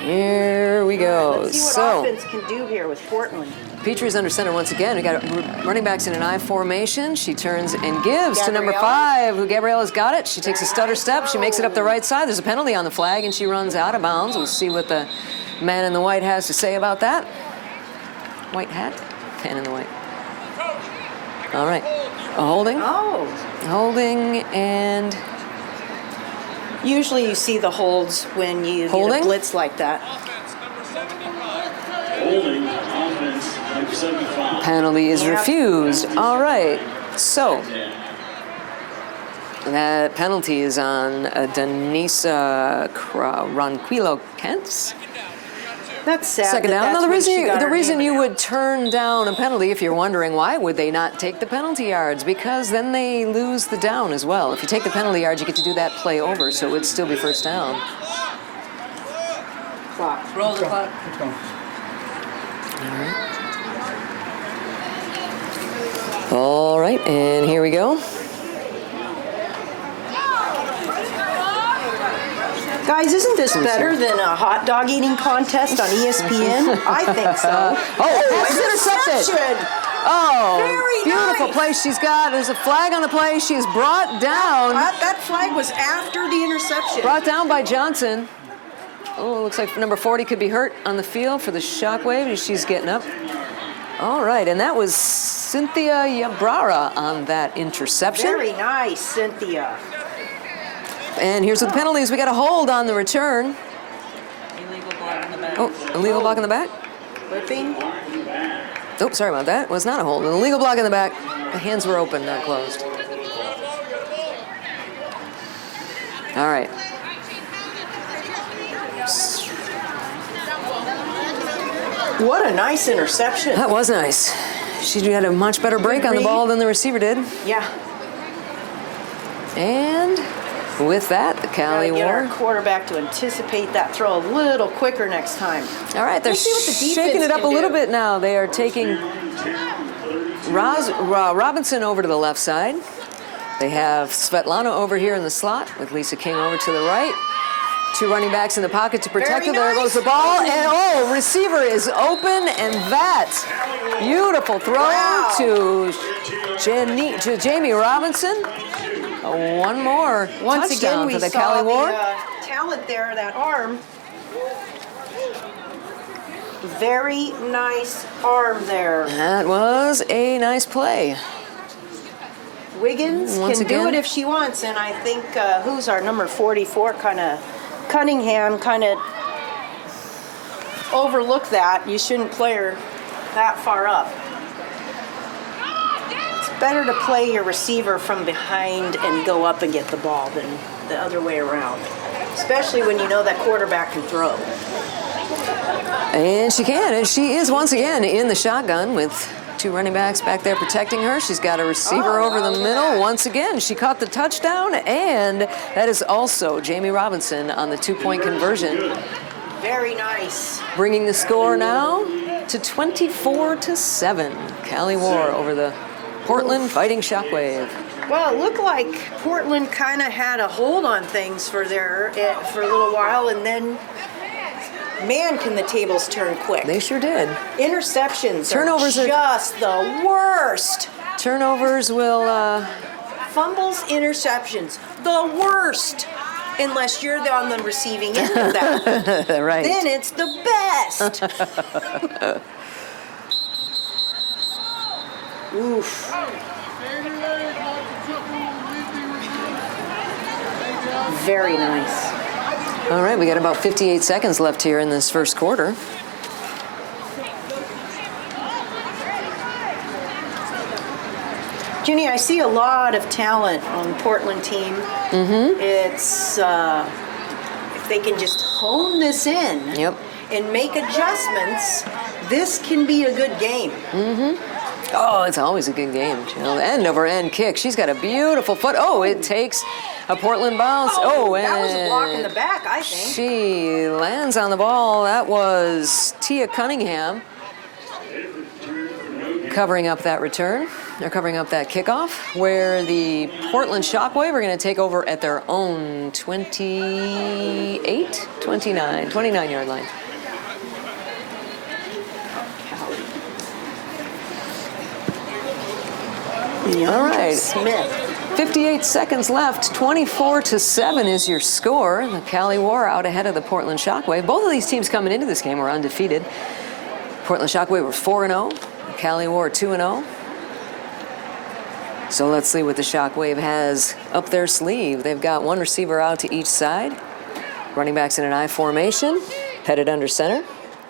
Here we go. Let's see what So offense can do here with Portland. Petrie's under center once again. We got running backs in an I formation. She turns and gives to number Gabriella. 5, who Gabriella's got it. She takes a stutter step. She makes it up the right side. There's a penalty on the flag, and she runs out of bounds. We'll see what the man in the white has to say about that. White hat, man in the white. All right, a holding. Oh. Holding and Usually you see the holds when you get Holding? a blitz like that. Holding offense, number 75. penalty is Yep. refused. All right, so that penalty is on Denisa Ronquillo Kentz. That's sad. Second that down. that's No, when she got the her reason name you out. would turn down a penalty, if you're wondering why would they not take the penalty yards, because then they lose the down as well. If you take the penalty yards, you get to do that play over, so it would still be first down. Clock. Roll the clock. All right, and here we go. Guys, isn't this better than a hot dog eating contest on ESPN? I think so. Oh, it's intercepted. Interception! Oh, Very beautiful nice. play she's got. There's a flag on the play. She is brought down. That flag was after the interception. Brought down by Johnson. Oh, it looks like number 40 could be hurt on the field for the Shockwave. She's getting up. All right, and that was Cynthia Yabrara on that interception. Very nice, Cynthia. And here's what the penalties. We got a hold on the return. Illegal block in the back. Oh, illegal block in the back. Whipping. Oh, sorry about that. It was not a hold. An illegal block in the back. The hands were open, not closed. All right. What a nice interception. That was nice. She had a much better break on the ball than the receiver did. Yeah. And with that, the Gotta get our CaliWar. quarterback to anticipate that throw a little quicker next time. All right, they're We'll see what the defense shaking it up can a little do. bit now. They are taking Robinson over to the left side. They have Svetlana over here in the slot with Lisa King over to the right. Two running backs in the pocket to protect her. Very There goes nice. the ball, and receiver is open, and that beautiful throw Wow. to Jamie Robinson. One more Once touchdown again, we for the saw CaliWar. the talent there, that arm. Very nice arm there. That was a nice play. Wiggins Once can do again. it if she wants, and I think who's our number 44 kind of Cunningham kind of overlooked that. You shouldn't play her that far up. It's better to play your receiver from behind and go up and get the ball than the other way around, especially when you know that quarterback can throw. And she can, and she is once again in the shotgun with two running backs back there protecting her. She's got a receiver over the look at middle. that. Once again, she caught the touchdown, and that is also Jamie Robinson on the two-point conversion. Very nice. Bringing the score now to 24-7. CaliWar over the Portland Fighting Shockwave. Well, it looked like Portland kind of had a hold on things for a little while, and then, man, can the tables turn quick. They sure did. Interceptions Turnovers are just the worst. Turnovers will... Fumbles, interceptions, the worst. Unless you're on the receiving end of that. right. Then it's the best. Oof. Very nice. All right, we got about 58 seconds left here in this first quarter. Jenny, I see a lot of talent on the Portland team. Mm-hmm. It's, if they can just hone this in and make adjustments, this can be a good game. Mm-hmm. Oh, it's always a good game, Jill. End over end kick. She's got a beautiful foot. Oh, it takes a Portland bounce. Oh, and that was a block in the back, I think. She lands on the ball. That was Tia Cunningham covering up that return. They're covering up that kickoff, where the Portland Shockwave are going to take over at their own 29-yard line. All right. Smith. 58 seconds left. 24-7 is your score. The CaliWar out ahead of the Portland Shockwave. Both of these teams coming into this game were undefeated. Portland Shockwave were 4-0. CaliWar 2-0. So let's see what the Shockwave has up their sleeve. They've got one receiver out to each side. Running backs in an I formation, headed under center.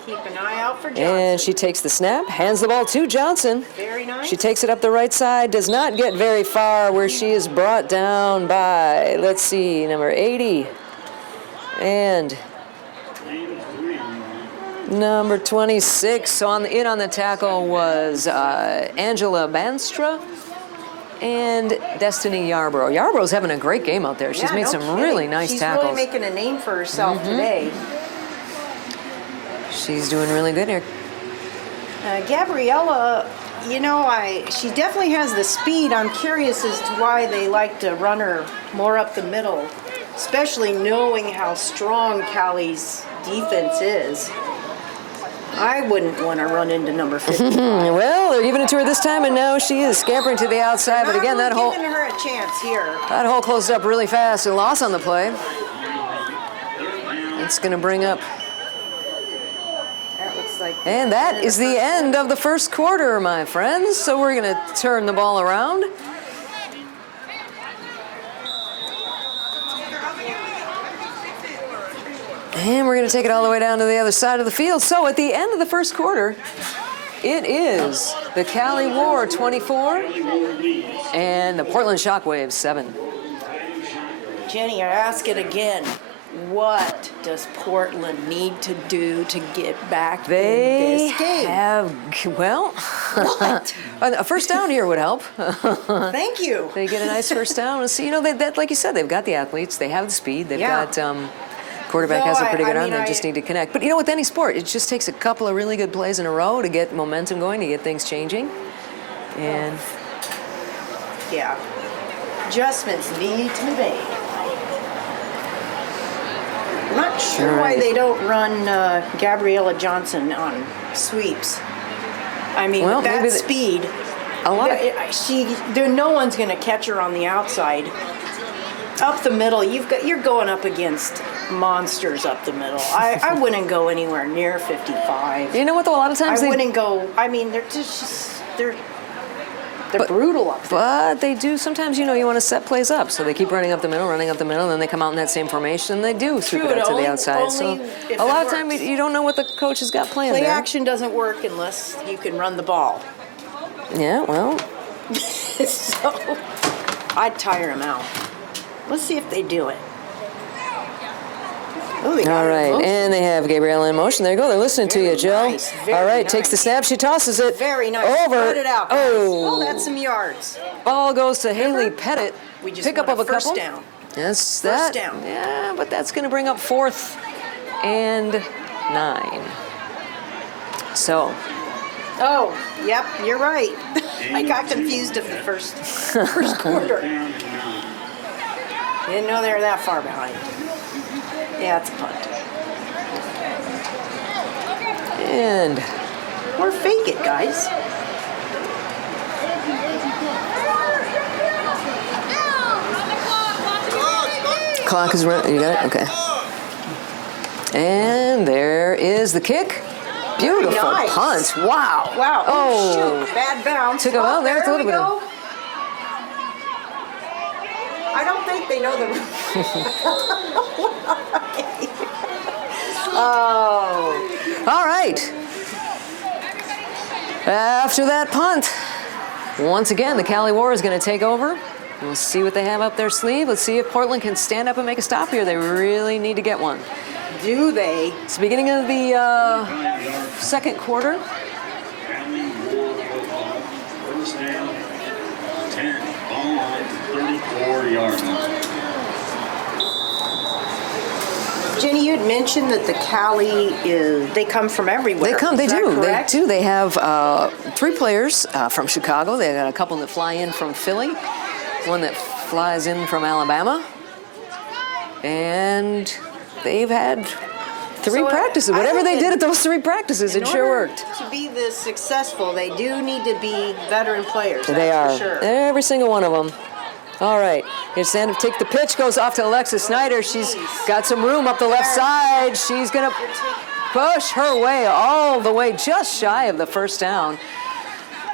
Keep an eye out for Johnson. And she takes the snap, hands the ball to Johnson. Very nice. She takes it up the right side, does not get very far, where she is brought down by, let's see, number 80. And number 26. So on the tackle was Angela Banstra and Destiny Yarborough. Yarborough's having a great game out there. She's made some really nice tackles. She's really making a name for herself today. She's doing really good here. Gabriella, you know, she definitely has the speed. I'm curious as to why they like to run her more up the middle, especially knowing how strong Cali's defense is. I wouldn't want to run into number 55. Well, they're giving it to her this time, and now she is scampering to the outside. But again, that hole, giving her a chance here. That hole closed up really fast. A loss on the play. It's going to bring up. That looks like. And that is the end of the first quarter, my friends. So we're going to turn the ball around. And we're going to take it all the way down to the other side of the field. So at the end of the first quarter, it is the CaliWar 24 and the Portland Shockwave 7. Jenny, I ask it again. What does Portland need to do to get back in this game? What? A first down here would help. Thank you. They get a nice first down. So, you know, that, like you said, they've got the athletes. They have the speed. They've got... Quarterback has a pretty good arm. They just need to connect. But you know, with any sport, it just takes a couple of really good plays in a row to get momentum going, to get things changing. And yeah, adjustments need to be made. I'm not sure why they don't run Gabriella Johnson on sweeps. I mean, with that speed, no one's going to catch her on the outside. Up the middle, you're going up against monsters up the middle. I wouldn't go anywhere near 55. You know what, though? A lot of times I wouldn't go. I mean, they're brutal up there. But they do sometimes. You know, you want to set plays up, so they keep running up the middle, and then they come out in that same formation. And they do sweep it out to the outside. So a lot of times you don't know what the coach has got planned there. Play action doesn't work unless you can run the ball. Yeah, well. So I'd tire him out. Let's see if they do it. Oh, they got all right, and they have Gabriella in motion. There you go. They're listening to you, Jill. Nice. All right, takes the snap. She tosses it. Very nice. Over. Spread it out, guys. Oh, that's some yards. Ball goes to Haley Pettit. We just pick up of a couple. Down. Yes, first down. Yeah, but that's going to bring up 4th and 9. So, Oh, yep, you're right. I got confused at the first quarter. Didn't know they were that far behind. Yeah, it's a punt. and Or fake it, guys. clock is running. You got it? Okay. And there is the kick. Beautiful Nice. punt. Wow. Wow. Oh. Shoot. Bad bounce. Took him out there. It's a There little we bit go. of- I don't think they know the. Oh. All right. After that punt, once again, the CaliWar is going to take over. We'll see what they have up their sleeve. Let's see if Portland can stand up and make a stop here. They really need to get one. Do they? It's the beginning of the second quarter. First down, 10, ball line, 34 yards. Jenny, you had mentioned that the Cali they come from everywhere. They come, they Is that do, they correct? do. They have 3 players from Chicago. They got a couple that fly in from Philly, one that flies in from Alabama, and they've had 3 So, practices. I Whatever they think did at those 3 practices, In it sure order worked. To be this successful, they do need to be veteran players. They that's are, for sure. every single one of them. All right, here's Sandra. Take the pitch, goes off to Alexis Snyder. She's got some room up the left side. She's gonna push her way all the way, just shy of the first down.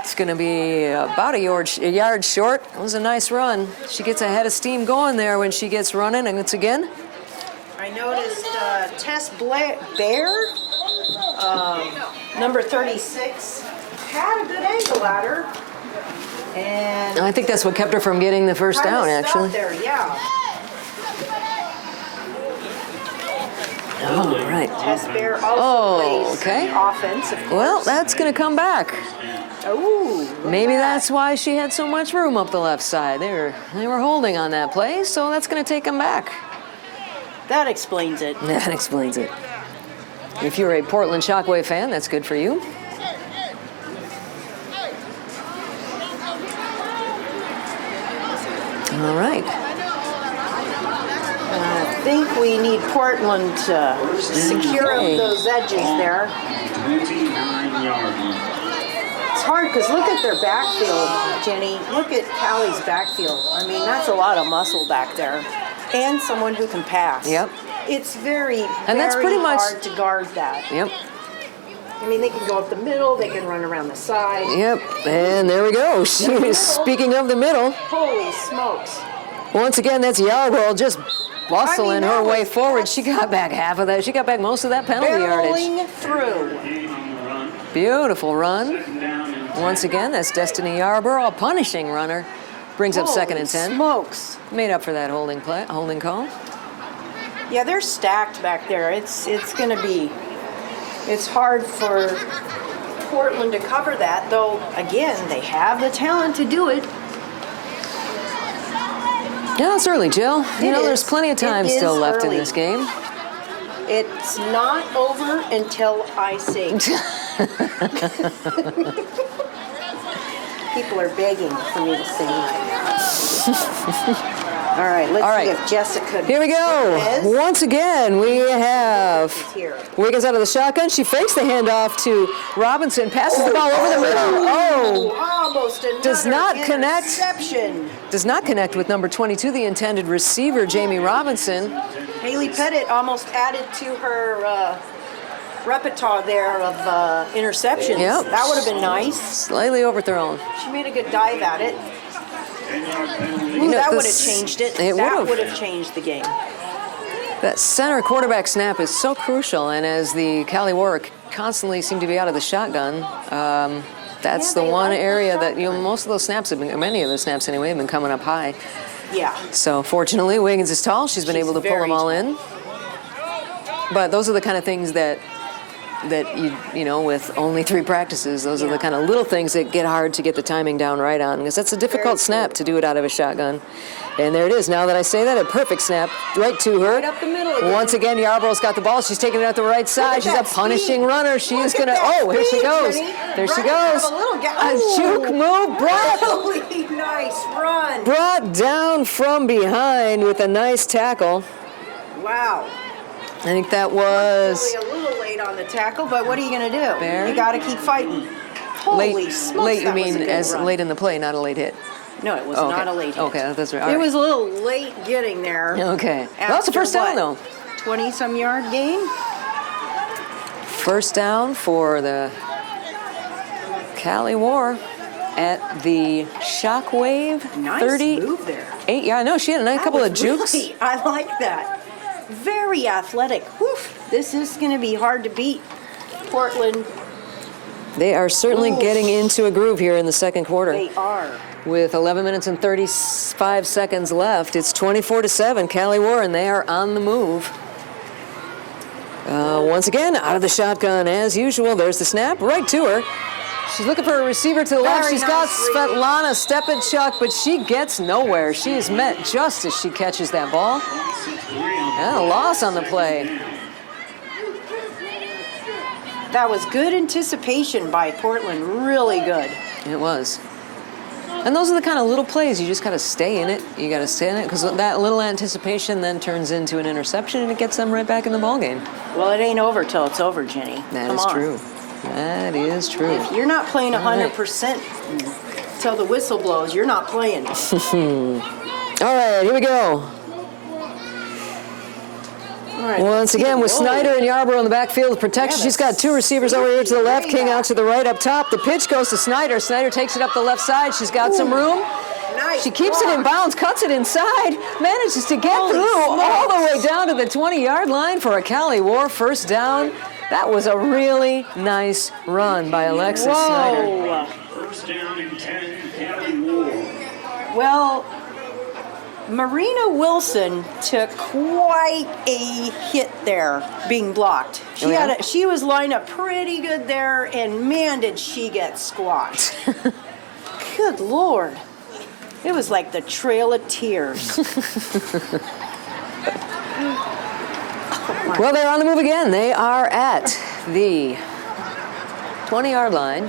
It's gonna be about a yard short. It was a nice run. She gets a head of steam going there when she gets running, and it's again. I noticed Tess Bear, number 36, had a good angle at her. And I think that's what kept her from getting the first kinda down, stopped actually. There, yeah. All right. Tess Bear also Oh, plays okay. offense, of course. Well, that's gonna come back. Ooh, look Maybe at that's that. why she had so much room up the left side. They were holding on that play, so that's going to take them back. That explains it. That explains it. If you're a Portland Shockwave fan, that's good for you. All right. I think we need Portland to secure up Okay. those edges there. 29 yards. It's hard because look at their backfield, Jenny. Look at Callie's backfield. I mean, that's a lot of muscle back there. And someone who can pass. Yep. It's very, And that's pretty much- hard to guard that. Yep. I mean, they can go up the middle, they can run around the side. Yep. And there we go. Speaking of the middle, Holy smokes. once again, that's Yarborough just bustling her that way was- forward. She got back half of that. She got back most of that penalty yardage. Barreling through. Beautiful run. Once again, that's Destiny Yarborough, a punishing runner. Brings up Holy 2nd and 10. smokes. Made up for that holding call. Yeah, they're stacked back there. It's going to be, it's hard for Portland to cover that, though, again, they have the talent to do it. Yeah, it's early, Jill. You It know, there's is. plenty of time It still is left in early. this game. It's not over until I say. People are begging for me to sing that. All right, let's All right. see if Jessica. Here we go. Is. Once again, we have Here. Wiggins out of the shotgun. She fakes the handoff to Robinson, passes the ball over the middle. Oh, Almost another Does not connect. interception. does not connect with number 22, the intended receiver, Jamie Robinson. Haley Pettit almost added to her repertoire there of interceptions. Yep. That would have been nice. Slightly overthrown. She made a good dive at it. Ooh, know, that would have this- changed it. it That would've. would have changed the game. That center quarterback snap is so crucial, and as the CaliWar constantly seem to be out of the shotgun, that's Yeah, the they one like the area that shotgun. most of those snaps have been, many of those snaps anyway, have been coming up high. Yeah. So fortunately, Wiggins is tall. She's been She's able to pull very them all tall. in. But those are the kind of things that that you know, with only 3 practices, those are the kind of little things that get hard to get the timing down right on, because that's a difficult snap to do it out of a shotgun. And there it is. Now that I say that, a perfect snap right to her. Right up the middle again. Once again, Yarbrough's got the ball. She's taking it out the right side. She's a punishing runner. She is going to, oh, here she goes. There she goes. A juke move brought. Really nice run. Brought down from behind with a nice tackle. Wow. I think that was Really a little late on the tackle, but what are you going to do? There. You got to keep fighting. Holy late. smokes, Late, you that was mean a good as run. late in the play, not a late hit. No, it was Okay. not a late hit. Okay, that's right. All It right. was a little late getting there. Okay. Well, that's a first down, though. 20-some yard gain. First down for the CaliWar at the Shockwave. Nice 38. move there. Yeah, I know. She had a nice That couple of was jukes. really- I like that. Very athletic. Woof. This is going to be hard to beat. Portland, They are certainly Oof. getting into a groove here in the second quarter. they are. With 11 minutes and 35 seconds left, it's 24-7, CaliWar, and they are on the move. Once again, out of the shotgun as usual. There's the snap right to her. She's looking for a receiver to the left. Very She's got nice read. Svetlana Stepanchuk, but she gets nowhere. She is met just as she catches that ball. And a loss on the play. That was good anticipation by Portland. Really good. It was. And those are the kind of little plays you just got to stay in it. You got to stay in it because that little anticipation then turns into an interception and it gets them right back in the ball game. Well, it ain't over till it's over, Jenny. That Come is on. true. That is true. If you're not playing 100% till the whistle blows, you're not playing. All right, here we go. All right, Once again with Whoa. Snyder and Yarbrough in the backfield with protection. Yeah, She's got 2 receivers over here to the left, way King back. out to the right up top. The pitch goes to Snyder. Snyder takes it up the left side. She's got some room. Nice She keeps it in block. bounds, cuts it inside, manages to get Holy through all the smokes. way down to the 20-yard line for a CaliWar first down. That was a really nice run by Alexis Snyder. Whoa. First down and 10, CaliWar. Well, Marina Wilson took quite a hit there being blocked. She Oh, yeah? she was lined up pretty good there, and man, did she get squashed. Good Lord. It was like the Trail of Tears. Well, they're on the move again. They are at the 20-yard line,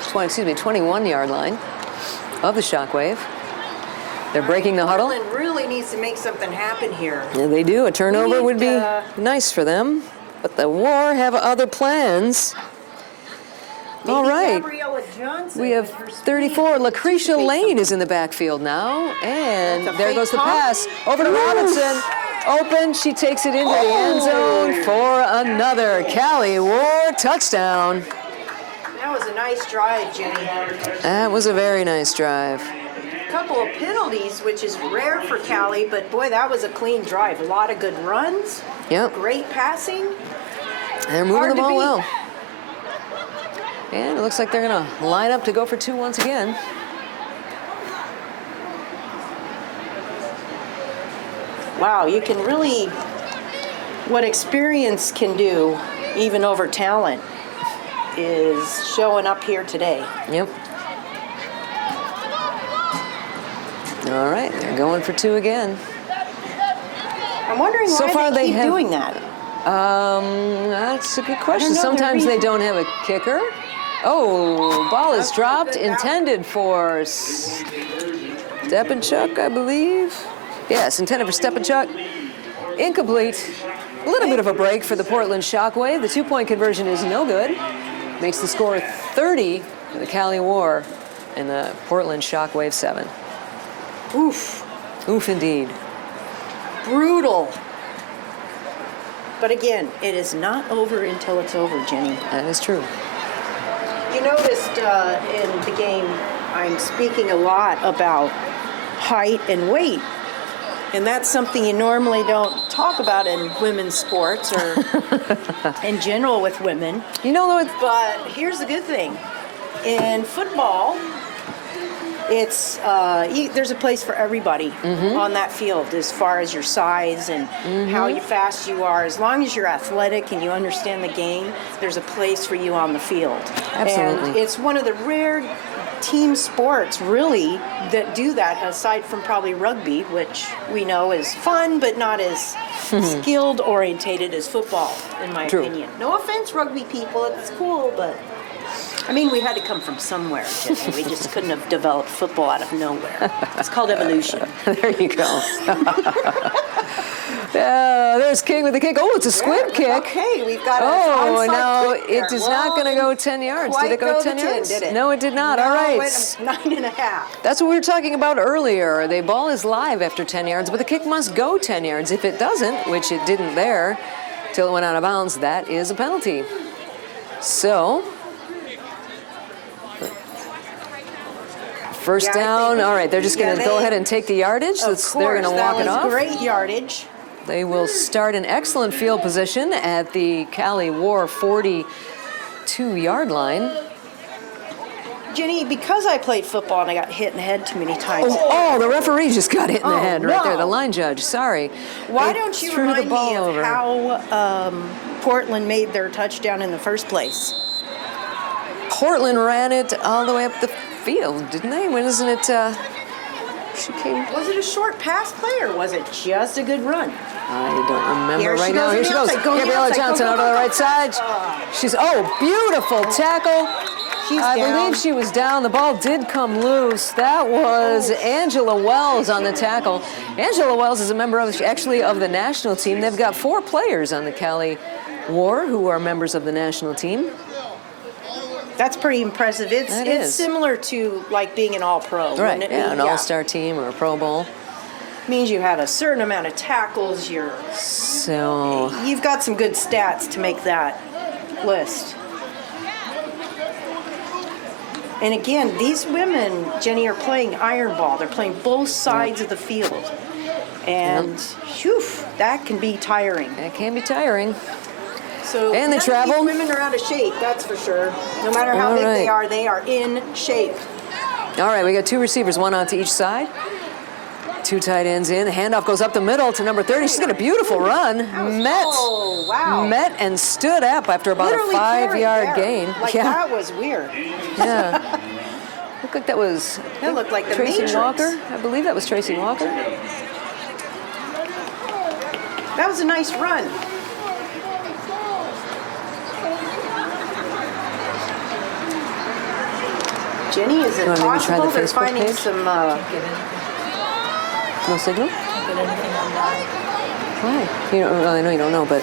21-yard line of the Shockwave. They're breaking the huddle. Portland really needs to make something happen here. Yeah, they do. A turnover need, would be nice for them, but the War have other plans. All Maybe right. Gabriella Johnson We have with her speed 34. Lucretia anticipate Lane something. is in the backfield now, and That's a there fake goes the pump. pass over to Robinson. Open, she takes it into the end zone for another CaliWar touchdown. That was a nice drive, Jenny. That was a very nice drive. Couple of penalties, which is rare for Cali, but boy, that was a clean drive. A lot of good runs, Yep, great passing. they're moving Hard the to ball beat. well. And it looks like they're going to line up to go for 2 once again. Wow, you can really, what experience can do, even over talent, is showing up here today. Yep. All right, they're going for 2 again. I'm wondering So why far they they keep have- doing that. That's a good question. know, they're Sometimes they being- don't have a kicker. Oh, ball is That's a dropped, good- intended for Stepanchuk, I believe. Yes, intended for Stepanchuk. Incomplete. A little bit of a break for the Portland Shockwave. The 2-point conversion is no good. Makes the score 30 for the CaliWar and the Portland Shockwave 7. Oof, Oof, indeed. brutal. But again, it is not over until it's over, Jenny. That is true. You noticed in the game, I'm speaking a lot about height and weight. And that's something you normally don't talk about in women's sports or in general with women. You know, though, But here's the good thing. In football, It's there's a place for everybody on that field as far as your size and how fast you are. As long as you're athletic and you understand the game, there's a place for you on the field. Absolutely. And it's one of the rare team sports, really, that do that, aside from probably rugby, which we know is fun, but not as skilled orientated as football, in my True. opinion. No offense, rugby people, it's cool, but I mean, we had to come from somewhere, Jenny. We just couldn't have developed football out of nowhere. It's called evolution. There you go. There's King with the kick. Oh, it's a squib kick. Okay, we've got Oh, onside no, kick there. it is not going to go 10 yards. Did it go 10 yards? Did it? No, it did not. No, All right. It went 9.5. That's what we were talking about earlier. The ball is live after 10 yards, but the kick must go 10 yards. If it doesn't, which it didn't there, till it went out of bounds, that is a penalty. So, first down. All right, they're just going to go ahead and take the yardage. They're going to walk it off. That was great yardage. They will start an excellent field position at the CaliWar 42-yard line. Jenny, because I played football and I got hit in the head too many times. Oh, the referee just got hit in the head right there. no. The line judge, sorry. Why They don't you threw the remind ball me of over. how Portland made their touchdown in the first place? Portland ran it all the way up the field, didn't they? When isn't it? She came. Was it a short pass play or was it just a good run? I don't remember Here she right goes now. on Here the she goes. outside, go on the Gabriella outside, Johnson go, out go, of the go, right go. side. She's beautiful tackle. She's I down. believe she was down. The ball did come loose. That was Angela Wells on the tackle. Angela Wells is a member of the national team. They've got 4 players on the CaliWar who are members of the national team. That's pretty impressive. It's similar to like being an all-pro. Right, wouldn't it yeah, be? an all-star team or a Pro Bowl. Means you had a certain amount of tackles. So You've got some good stats to make that list. And again, these women, Jenny, are playing iron ball. They're playing both sides of the field. And whew, that can be tiring. it can be tiring. So And they none of travel. These women are out of shape, that's for sure. No matter how All big right. they are in shape. All right, we got 2 receivers, 1 on to each side. 2 tight ends in. The handoff goes up the middle to number 30. She's got a beautiful run. Oh, wow. Met and stood up after about Literally a 5-yard carried there. gain. Like yeah, that was weird. yeah. Looked like that was That looked like the Tracy Matrix. Walker. I believe that was Tracy Walker. That was a nice run. Jenny, is it You wanna maybe try the possible they're Facebook finding page? some No signal? Get anything on that? Why? You don't, well, I know you don't know, but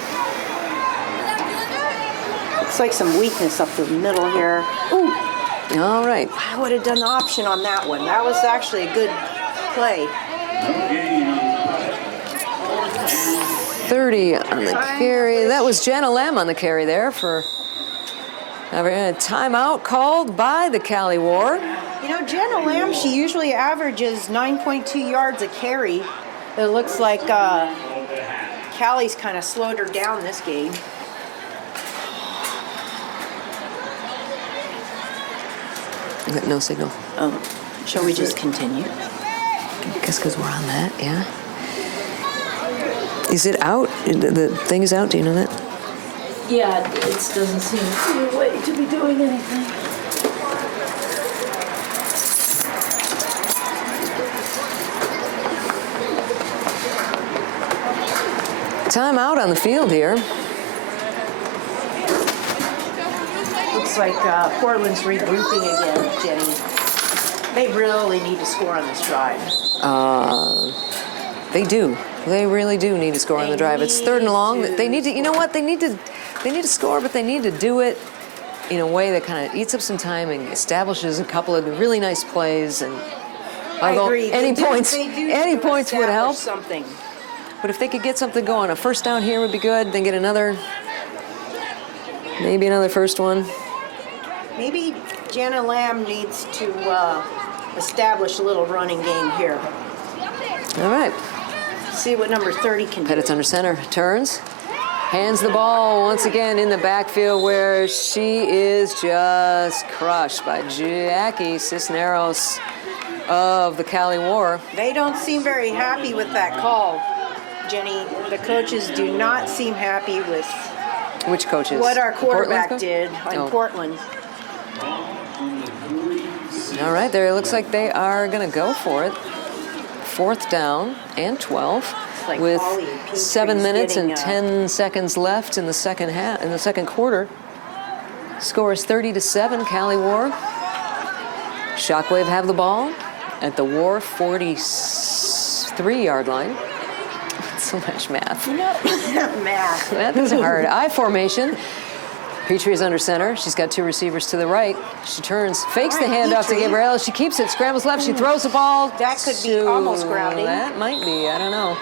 looks like some weakness up the middle here. Ooh, all right. I would have done the option on that one. That was actually a good play. 30 on the carry. That was Jenna Lamb on the carry there for a timeout called by the CaliWar. You know, Jenna Lamb, she usually averages 9.2 yards a carry. It looks like Callie's kind of slowed her down this game. No signal. Shall we just continue? I guess because we're on that, yeah. Is it out? The thing is out, do you know that? Yeah, it doesn't seem to be a way to be doing anything. Time out on the field here. Looks like Portland's regrouping again, Jenny. They really need to score on this drive. They do. They really do need to score on the drive. It's 3rd and long. They need to. You know what? They need to score, but they need to do it in a way that kind of eats up some time and establishes a couple of really nice plays. And I agree. Any They do points need to would help. establish something. But if they could get something going, a first down here would be good. Then get maybe another first one. Maybe Jenna Lamb needs to establish a little running game here. All right. See what number 30 can do. Pettit's under center, turns, hands the ball once again in the backfield where she is just crushed by Jackie Cisneros. of the CaliWar. They don't seem very happy with that call, Jenny. The coaches do not seem happy with Which coaches? what our The Portland quarterback coach? did in Oh. Portland. All right, there it looks like they are going to go for it. 4th down and 12 Like with Ollie Petries 7 minutes and getting, 10 seconds left in the second quarter. Score is 30-7, CaliWar. Shockwave have the ball at the War 43-yard line. So much math. Math. Math is hard. I formation. Petrie is under center. She's got 2 receivers to the right. She turns, fakes All right, the handoff to Petrie. Gabriella. She keeps it, scrambles left. She throws the ball. That could be almost grounding. That might be. I don't know.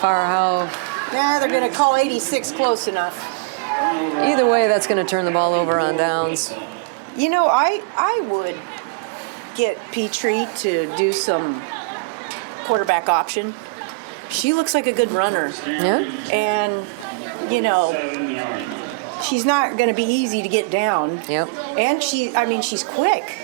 Far how. Nah, they're going to call 86 close enough. Either way, that's going to turn the ball over on downs. You know, I would get Petrie to do some quarterback option. She looks like a good runner. Yeah. And, you know, she's not going to be easy to get down. Yep. And she's quick.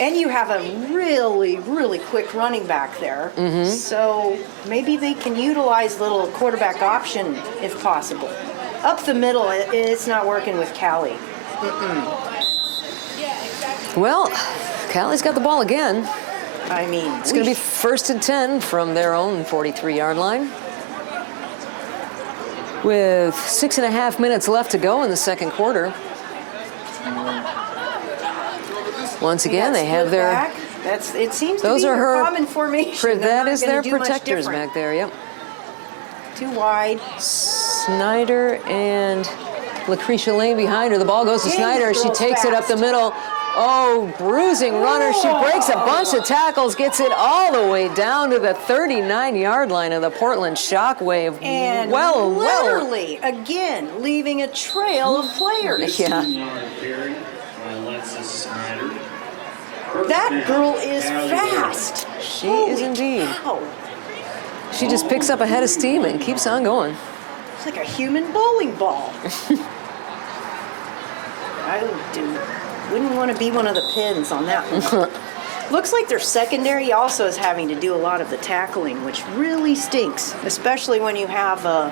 And you have a really, really quick running back there. Mm-hmm. So maybe they can utilize a little quarterback option if possible. Up the middle, it's not working with Callie. Well, Callie's got the ball again. I mean, It's going to be 1st and 10 from their own 43-yard line. With 6.5 minutes left to go in the second quarter. Once again, they have their. back. It seems to Those be are their her. common formation. They're That not is gonna their do much protectors different. back there. Yep. Too wide. Snyder and Lucretia Lane behind her. The ball goes to Dang, Snyder. this She girl's takes it up the fast. middle. Oh, bruising runner. She breaks a bunch of tackles, gets it all the way down to the 39-yard line of the Portland Shockwave. And literally, again, leaving a trail of players. Yeah. That girl is fast. She is indeed. Wow. She just picks up a head of steam and keeps on going. It's like a human bowling ball. Wouldn't want to be one of the pins on that one. Looks like their secondary also is having to do a lot of the tackling, which really stinks, especially when you have a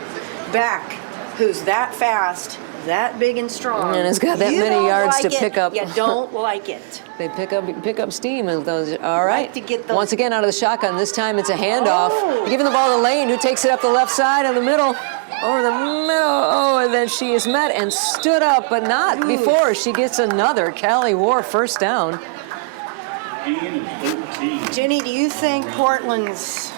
back who's that fast, that big and strong. And has got that You many don't yards like to it. pick up. You don't like it. They pick up steam with those. All right. to get those- Once again out of the shotgun. This time it's a handoff. Oh. Giving the ball to Lane, who takes it up the left side in the middle. Over the middle. Oh, and then she is met and stood up, but not before she gets another CaliWar first down. Jenny, do you think Portland's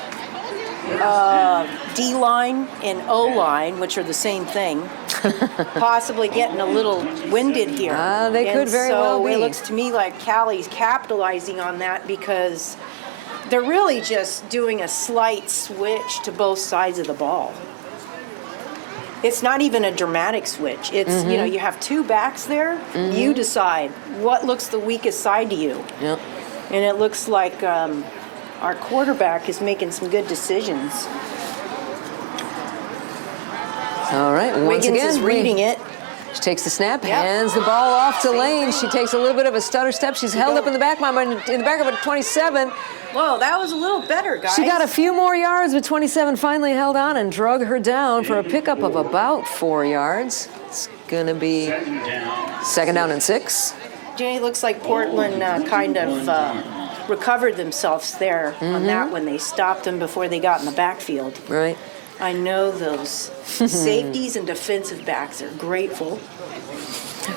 D-line and O-line, which are the same thing, possibly getting a little winded here? They could very well be. It looks to me like Callie's capitalizing on that because they're really just doing a slight switch to both sides of the ball. It's not even a dramatic switch. It's, you know, you have 2 backs there. You decide what looks the weakest side to you. Yep. And it looks like our quarterback is making some good decisions. All right. Once Wiggins again, is reading it. She takes the snap, hands the ball off to Lane. She takes a little bit of a stutter step. She's held up in the back of a 27. Whoa, that was a little better, guys. She got a few more yards, but 27 finally held on and drug her down for a pickup of about 4 yards. It's going to be 2nd down and 6. Jenny, looks like Portland kind of recovered themselves there on that when they stopped them before they got in the backfield. Right. I know those safeties and defensive backs are grateful.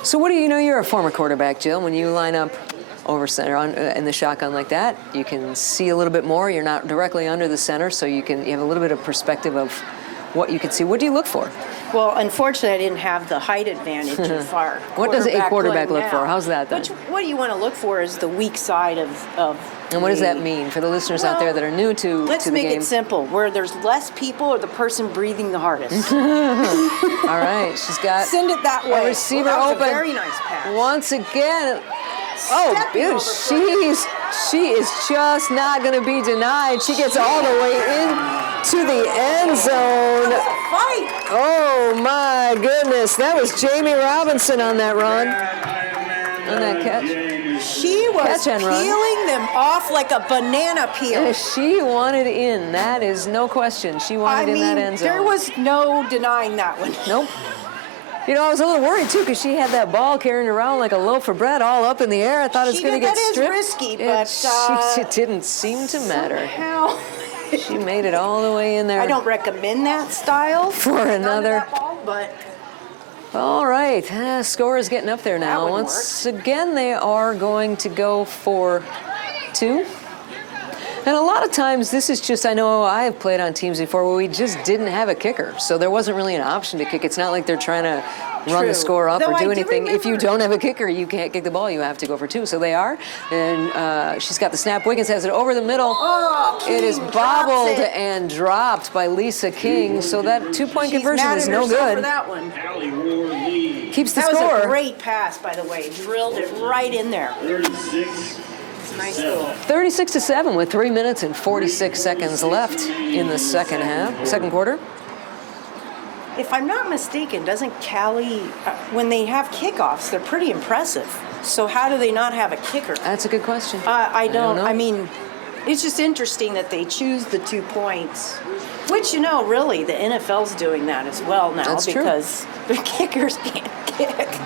So what do you know? You're a former quarterback, Jill. When you line up over center in the shotgun like that, you can see a little bit more. You're not directly under the center, so you have a little bit of perspective of what you can see. What do you look for? Well, unfortunately, I didn't have the height advantage of our What does a quarterback going look for? now. How's that then? What you want to look for is the weak side of And what does that mean for the listeners out there that are new to Let's the make game? it simple. Where there's less people or the person breathing the hardest. All right, she's got Send it that way. a receiver That was open. A very nice pass. Once again. Oh, Stepping dude, over she is just not going to be denied. She gets all the way into the end zone. Fight. Oh my goodness, that was Jamie Robinson on that run, on that catch. She was Catch and run. peeling them off like a banana peel. She wanted in. That is no question. She wanted in that end zone. there was no denying that one. Nope. You know, I was a little worried too because she had that ball carrying around like a loaf of bread all up in the air. I thought it was going to get That is stripped. risky, It didn't seem to matter. How? She made it all the way in there. I don't recommend that style For another. That ball, but All right, score is getting up there now. That one Once again, they are going to go for 2. And a lot of times, this is just, I know I have played on teams before where we just didn't have a kicker. So there wasn't really an option to kick. It's not like they're trying to run True. the score up Though or I do do anything. If you remember- don't have a kicker, you can't kick the ball. You have to go for 2. So they are. And she's got the snap. Wiggins has it over the middle. Oh, It is King drops bobbled it. and dropped by Lisa King. So that 2-point she's conversion mad is at no herself for good. that one. CaliWar lead. Keeps the That was score. a great pass, by the way. Drilled it right in there. 36. Nice little. 36-7 with 3 minutes and 46 seconds left in the second quarter. If I'm not mistaken, doesn't Cali, when they have kickoffs, they're pretty impressive. So how do they not have a kicker? That's a good question. I don't know. I mean, it's just interesting that they choose the 2 points. Which, you know, really, the NFL's doing that as well now. That's true. Because their kickers can't kick.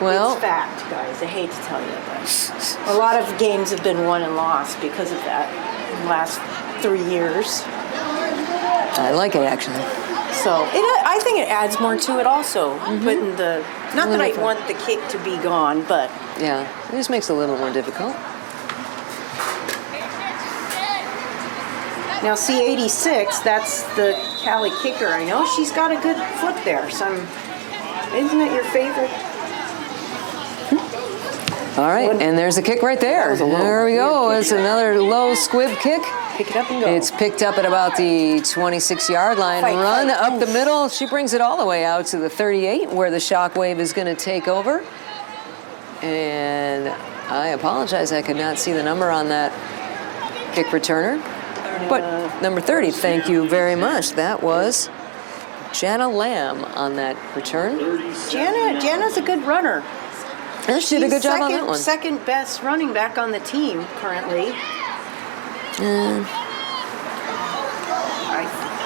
Well- it's fact, guys. I hate to tell you that. A lot of games have been won and lost because of that in the last 3 years. I like it, actually. So I think it adds more to it also. Putting the, not that I Wonderful. want the kick to be gone, but Yeah, it just makes it a little more difficult. now C86, that's the Cali kicker. I know she's got a good foot there. Isn't it your favorite? All right, and there's a kick right there. was a low There we go. squib It's kick. another low squib kick. Pick it up and go. It's picked up at about the 26-yard line. Fight, Run fight. up the middle. She brings it all the way out to the 38, where the Shockwave is going to take over. And I apologize, I could not see the number on that kick returner. But number 30, thank you very much. That was Jana Lamb on that return. Jana's a good runner. And she did a good She's job on that one. Second best running back on the team currently. I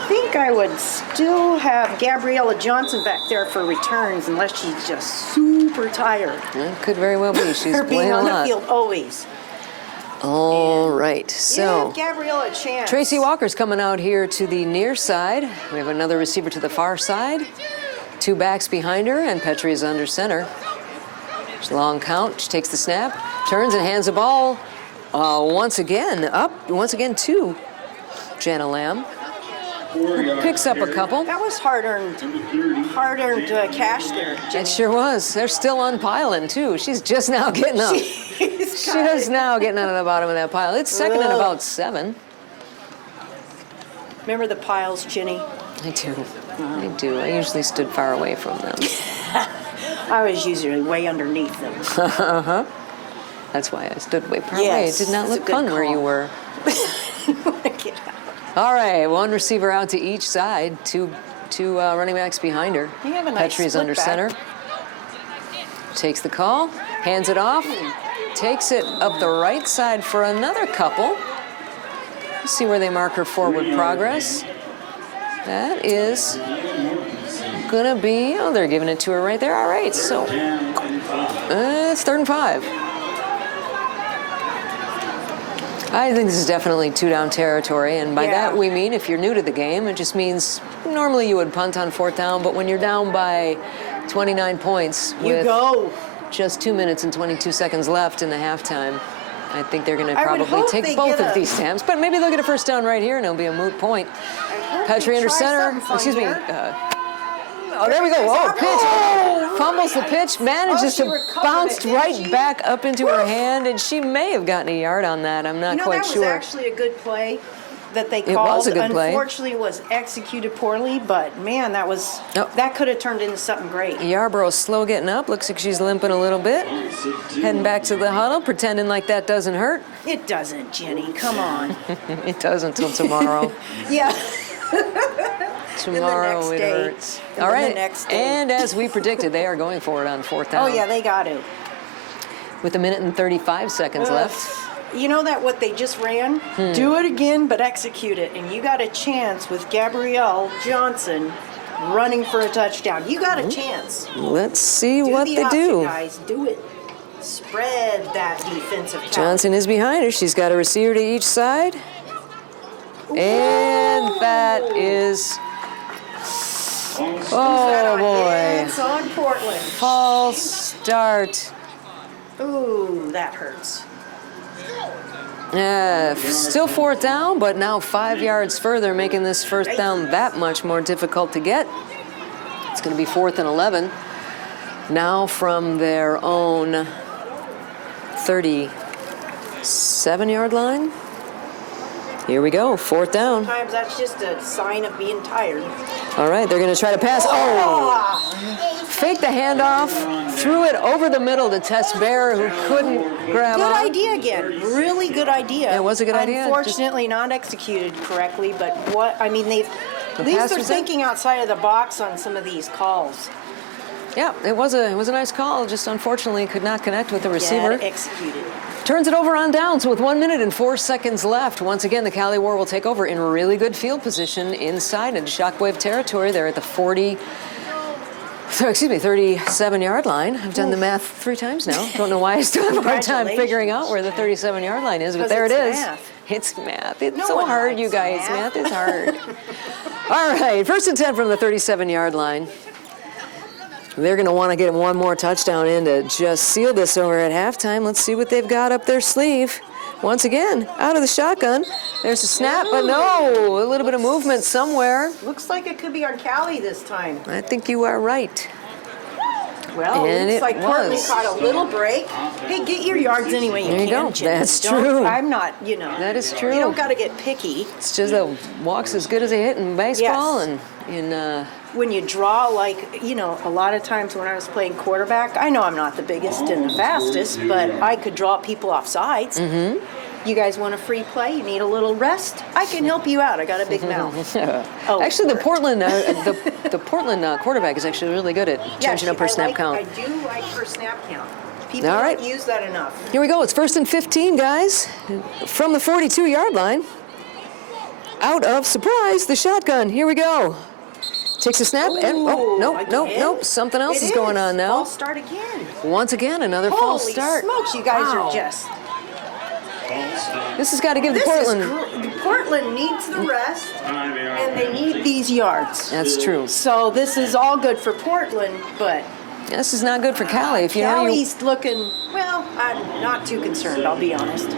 think I would still have Gabriella Johnson back there for returns unless she's just super tired. That could very well be. She's Her being playing a on the lot. field always. All right, so Give Gabriella a chance. Tracy Walker's coming out here to the near side. We have another receiver to the far side. 2 backs behind her, and Petrie is under center. It's a long count. She takes the snap, turns and hands the ball once again to Jana Lamb, who picks up a couple. That was hard-earned cash there. It sure was. They're still unpiling too. She's just now getting up. She's Just now getting out of the bottom of that pile. It's second and about 7. Remember the piles, Ginny? I do. I usually stood far away from them. I was usually way underneath them. That's why I stood way far away. It Yes, did not that's a look good fun where call. you were. Get out. All right, 1 receiver out to each side. Two running backs behind her. You have a nice Petrie's split under back. center. Takes the call, hands it off, takes it up the right side for another couple. Let's see where they mark her forward progress. That is gonna be, they're giving it to her right there. All right, so it's 3rd and 5. I think this is definitely 2-down territory, and by Yeah. that we mean if you're new to the game, it just means normally you would punt on 4th down, but when you're down by 29 points You with go. just 2 minutes and 22 seconds left in the halftime, I think they're going to I would probably hope take they both get of a- these times, but maybe they'll get a 1st down right here and it'll be a moot point. hope Petrie they under try center. something fun Excuse me. here. Oh, there we go. Oh, pitch. Oh, Fumbles the pitch, manages she to recovered bounce it, didn't right she? back up into her hand, and she may have gotten a yard on that. I'm not quite that sure. was actually a good play that they It called. was a good play. Unfortunately, it was executed poorly, but man, that could have turned into something great. Yarbrough's slow getting up. Looks like she's limping a little bit. Heading back to the huddle, pretending like that doesn't hurt. It doesn't, Jenny. Come on. It does until tomorrow. Yeah. Tomorrow next it day. hurts. And All then the right. next day. And as we predicted, they are going for it on 4th down. Oh yeah, they got it. with 1 minute and 35 seconds left. You know that what they just ran? Do it again, but execute it. And you got a chance with Gabrielle Johnson running for a touchdown. You got a chance. Let's see what the they option, do. guys. Do it. Spread that defensive count. Johnson is behind her. She's got a receiver to each side. And that is, oh boy, It's on Portland. false start. Ooh, that hurts. Still 4th down, but now 5 yards further, making this 1st down that much more difficult to get. It's going to be 4th and 11. Now from their own 37-yard line. Here we go, 4th down. Sometimes that's just a sign of being tired. All right, they're going to try to pass. Oh! Fake the handoff, threw it over the middle to Tess Bear, who couldn't grab Good on. idea again. Really good idea. It was a good idea. Unfortunately, not executed correctly, but at least pass they're was in. thinking outside of the box on some of these calls. Yeah, it was a nice call. Just unfortunately could not connect with the receiver. Yeah, executed. Turns it over on downs with 1 minute and 4 seconds left. Once again, the CaliWar will take over in really good field position inside into Shockwave territory. They're at the 37-yard line. I've done the math 3 times now. Don't know why I still have a hard time figuring out where the 37-yard line is, but there it is. Math. It's math. It's No so one hard, likes you guys. math. Math is hard. All right, 1st and 10 from the 37-yard line. They're going to want to get one more touchdown in to just seal this over at halftime. Let's see what they've got up their sleeve. Once again, out of the shotgun. There's a snap, but no, a little bit of movement somewhere. Looks like it could be on Cali this time. I think you are right. Well, And looks it like Portland was. caught a little break. Hey, get your yards anyway you There you can. go. Jim. That's Don't- true. I'm not, That is true. You don't got to get picky. It's just a walk's as good as a hit in baseball. Yes. And in When you draw, like, a lot of times when I was playing quarterback, I know I'm not the biggest and the fastest, but I could draw people off sides. Mm-hmm. You guys want a free play? You need a little rest? I can help you out. I got a big mouth. Oh, actually, the work. Portland the Portland quarterback is actually really good at changing up her snap count. I do like her snap count. People All right. don't use that enough. Here we go. It's 1st and 15, guys, from the 42-yard line. Out of surprise, the shotgun. Here we go. Takes a snap. And, nope. Something else is going on now. False start again. Once again, another false Holy start. smokes, you guys Wow. are just. This has got to give the This Portland. is Portland needs the rest, and they need these yards. That's true. So this is all good for Portland, but This is not good for Cali. If you know you, Cali's looking, well, I'm not too concerned, I'll be honest.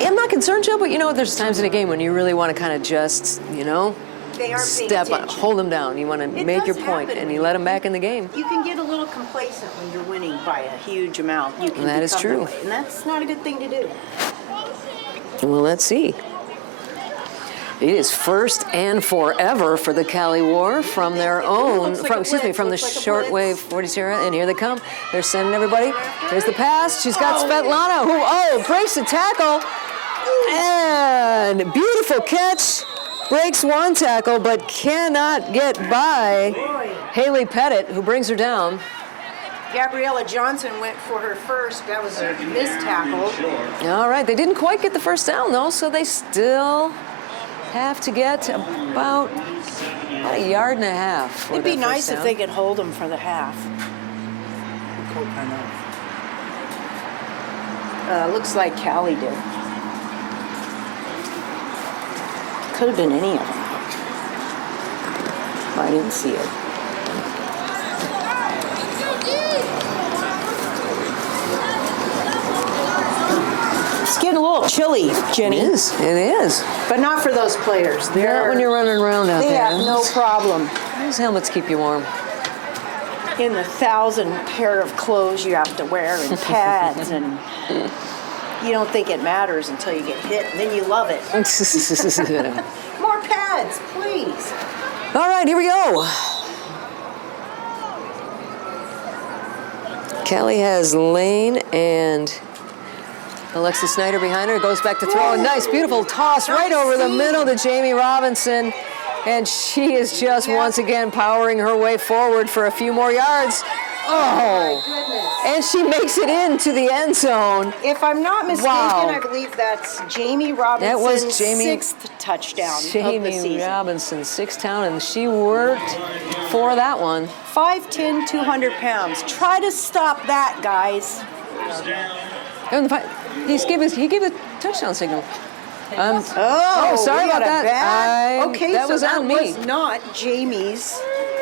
I'm not concerned, Joe, but there's times in a game when you really want to kind of just, They aren't paying step up, attention. hold them down. You want to It make your does point, happen and when you let them back in the game. You can get a little complacent when you're winning by a huge amount. You can That is become true. that way, and that's not a good thing to do. Well, let's see. It is 1st and forever for the CaliWar from their own, Looks like a blitz, from the looks like a shortwave blitz. 42, and here they come. They're sending everybody. There's the pass. She's got Svetlana, who breaks the tackle, and beautiful catch. Breaks one tackle, but cannot get by Haley Pettit, who brings her down. Gabriella Johnson went for her first. That was a missed tackle. All right, they didn't quite get the 1st down, though, so they still have to get about a yard and a half. for It'd be their first nice if down. they could hold them for the half. Looks like Cali did. Could have been any of them. I didn't see it. It's getting a little chilly, Jenny. It is. But not for those players. Not when you're running around out They there. have no problem. Those helmets keep you warm. In the 1,000 pair of clothes you have to wear and pads, and you don't think it matters until you get hit, and then you love it. More pads, please. All right, here we go. Kelly has Lane and Alexis Snyder behind her. Goes back to throw. A nice, beautiful toss right over the middle to Jamie Robinson. And she is just once again powering her way forward for a few more yards. Oh, Goodness. and she makes it into the end zone. If I'm not mistaken, Wow. I believe that's Jamie Robinson's was Jamie- sixth touchdown of the Jamie season. Robinson, 6'10", and she worked for that one. 5'10", 200 pounds. Try to stop that, guys. He gave a touchdown signal. Oh, sorry we about got a that. bad- Okay, that so was that on me. was not Jamie's.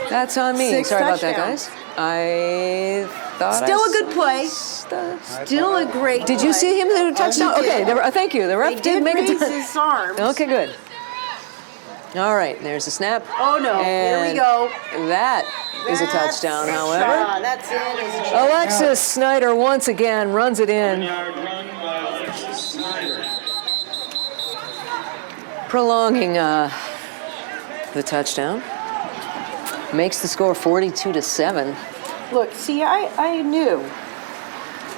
That's on me. Six Sorry about that, touchdowns. guys. I thought Still a good play. Still a great Did you play. see him do a touchdown? He Okay, did. thank you. The They ref did make raise it. his arms. Okay, good. All right, there's the snap. Oh, no. Here we And go. That is a touchdown, however. That's it. Alexis Snyder once again runs it in. 1-yard run by Alexis Snyder. Prolonging the touchdown. Makes the score 42-7. Look, see, I knew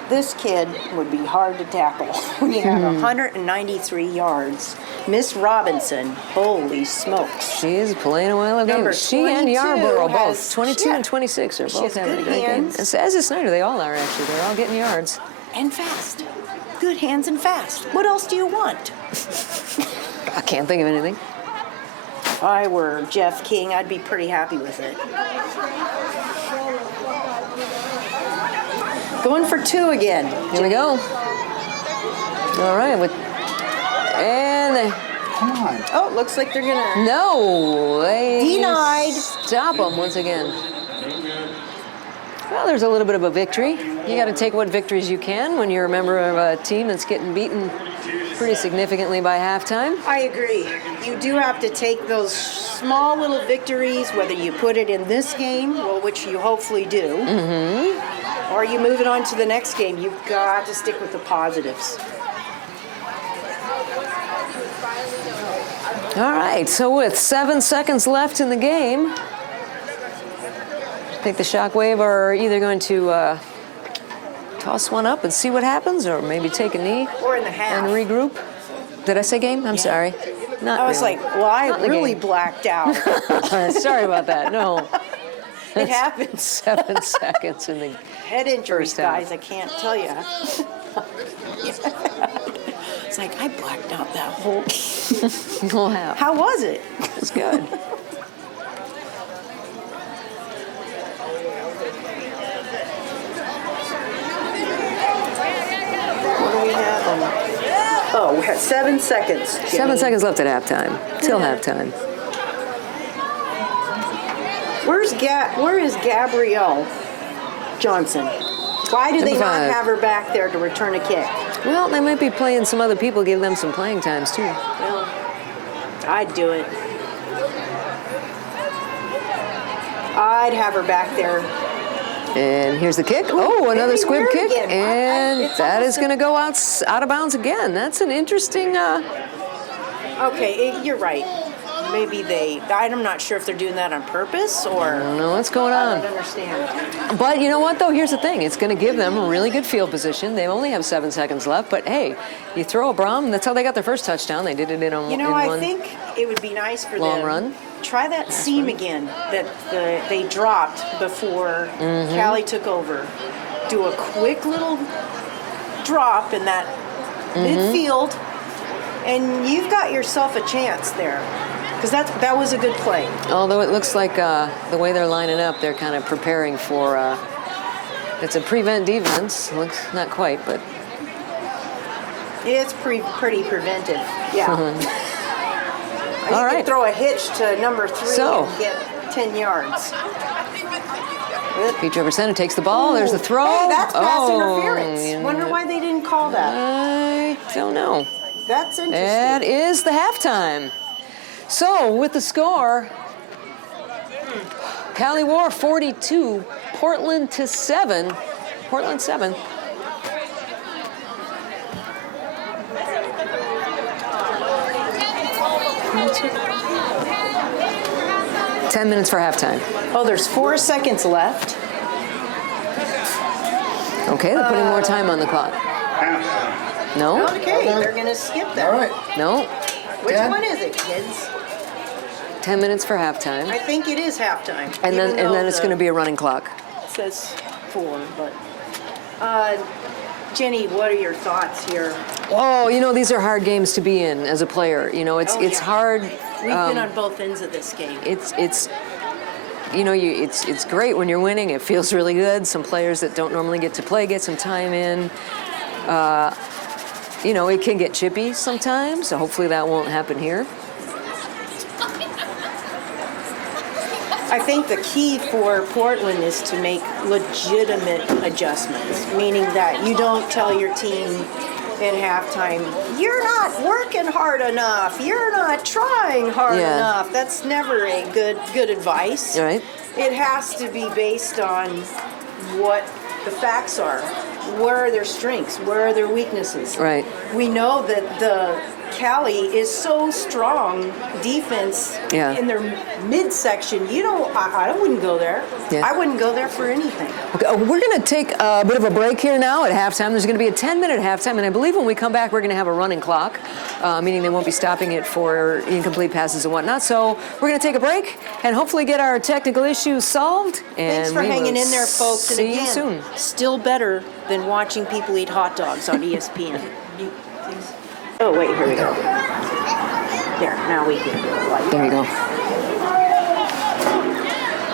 this kid would be hard to tackle. He had 193 yards. Miss Robinson, holy smokes. She is playing a while ago. Number She and 22 Yarborough both. has- 22 yeah. and 26 are She both has having a good great game. hands. As is Snyder, they all are actually. They're all getting yards. And fast. Good hands and fast. What else do you want? I can't think of anything. If I were Jeff King, I'd be pretty happy with it. Going for two again. Here we go. All right, Oh, looks like they're gonna. no, they Denied. stop them once again. Well, there's a little bit of a victory. You got to take what victories you can when you're a member of a team that's getting beaten pretty significantly by halftime. I agree. You do have to take those small little victories, whether you put it in this game, well, which you hopefully do, or you move it on to the next game. You've got to stick with the positives. All right, so with 7 seconds left in the game, I think the Shockwave are either going to toss one up and see what happens, or maybe take a knee Or in the half. and regroup. Did I say game? I'm sorry. Not I was really. like, well, I Not in the really game. blacked out. Sorry about that. No. It happens. 7 seconds in the Head injuries, First half. guys, I can't tell you. It's like, I blacked out that whole. whole half. How was it? It's good. What do we have? Oh, we have 7 seconds. 7 Jimmy. seconds left at halftime. Till halftime. Where is Gabrielle Johnson? Why do they Number not 5. have her back there to return a kick? Well, they might be playing some other people, give them some playing times too. Well, I'd do it. I'd have her back there. And here's the kick. Oh, another maybe squib weird kick. again. And It's that almost is going to go out of bounds again. That's an interesting. Okay, you're right. Maybe I'm not sure if they're doing that on purpose or. I don't know what's going I on. don't understand. But you know what, though? Here's the thing. It's going to give them a really good field position. They only have 7 seconds left. But, hey, you throw a bomb. That's how they got their first touchdown. They did it in You know, in I one. think it would be nice for long them. run. Try that seam again that they dropped before Mm-hmm. Callie took over. Do a quick little drop in that Mm-hmm. midfield, and you've got yourself a chance there. Because that was a good play. Although it looks like the way they're lining up, they're kind of preparing for. It's a prevent defense. Looks not quite, but. It's pretty preventive. Yeah. You All could right. throw a hitch to number 3 So. and get 10 yards. Pete Jefferson takes the ball. There's the throw. Hey, that's pass Oh, interference. you Wonder know. why they didn't call that. I don't know. That's interesting. That is the halftime. So with the score, CaliWar 42, Portland 7. Portland 7. Ten minutes for halftime. Oh, there's 4 seconds left. Okay, they're putting more time on the clock. Halftime. No? Okay, they're going to skip that. All right. No? Which 10. one is it, kids? 10 minutes for halftime. I think it is halftime. And then it's going to be a running clock. It says 4. But Jenny, what are your thoughts here? Oh, you know, these are hard games to be in as a player. You know, it's Oh, it's yeah. hard. We've been on both ends of this game. It's you know, it's great when you're winning. It feels really good. Some players that don't normally get to play get some time in. You know, it can get chippy sometimes. So hopefully that won't happen here. I think the key for Portland is to make legitimate adjustments, meaning that you don't tell your team at halftime, you're not working hard enough, you're not trying hard Yeah. enough. That's never a good advice. Right. It has to be based on what the facts are. Where are their strengths? Where are their weaknesses? Right. We know that the Cali is so strong defense Yeah. in their midsection. You don't. I wouldn't go there. Yeah. I wouldn't go there for anything. Okay, we're going to take a bit of a break here now at halftime. There's going to be a 10-minute halftime, and I believe when we come back, we're going to have a running clock, meaning they won't be stopping it for incomplete passes and whatnot. So we're going to take a break and hopefully get our technical issues solved. And Thanks for we hanging will in there, folks. See and again, you soon. still better than watching people eat hot dogs on ESPN. Mute, please. Oh, wait, here we go. There, now we can do it. Like There you go. All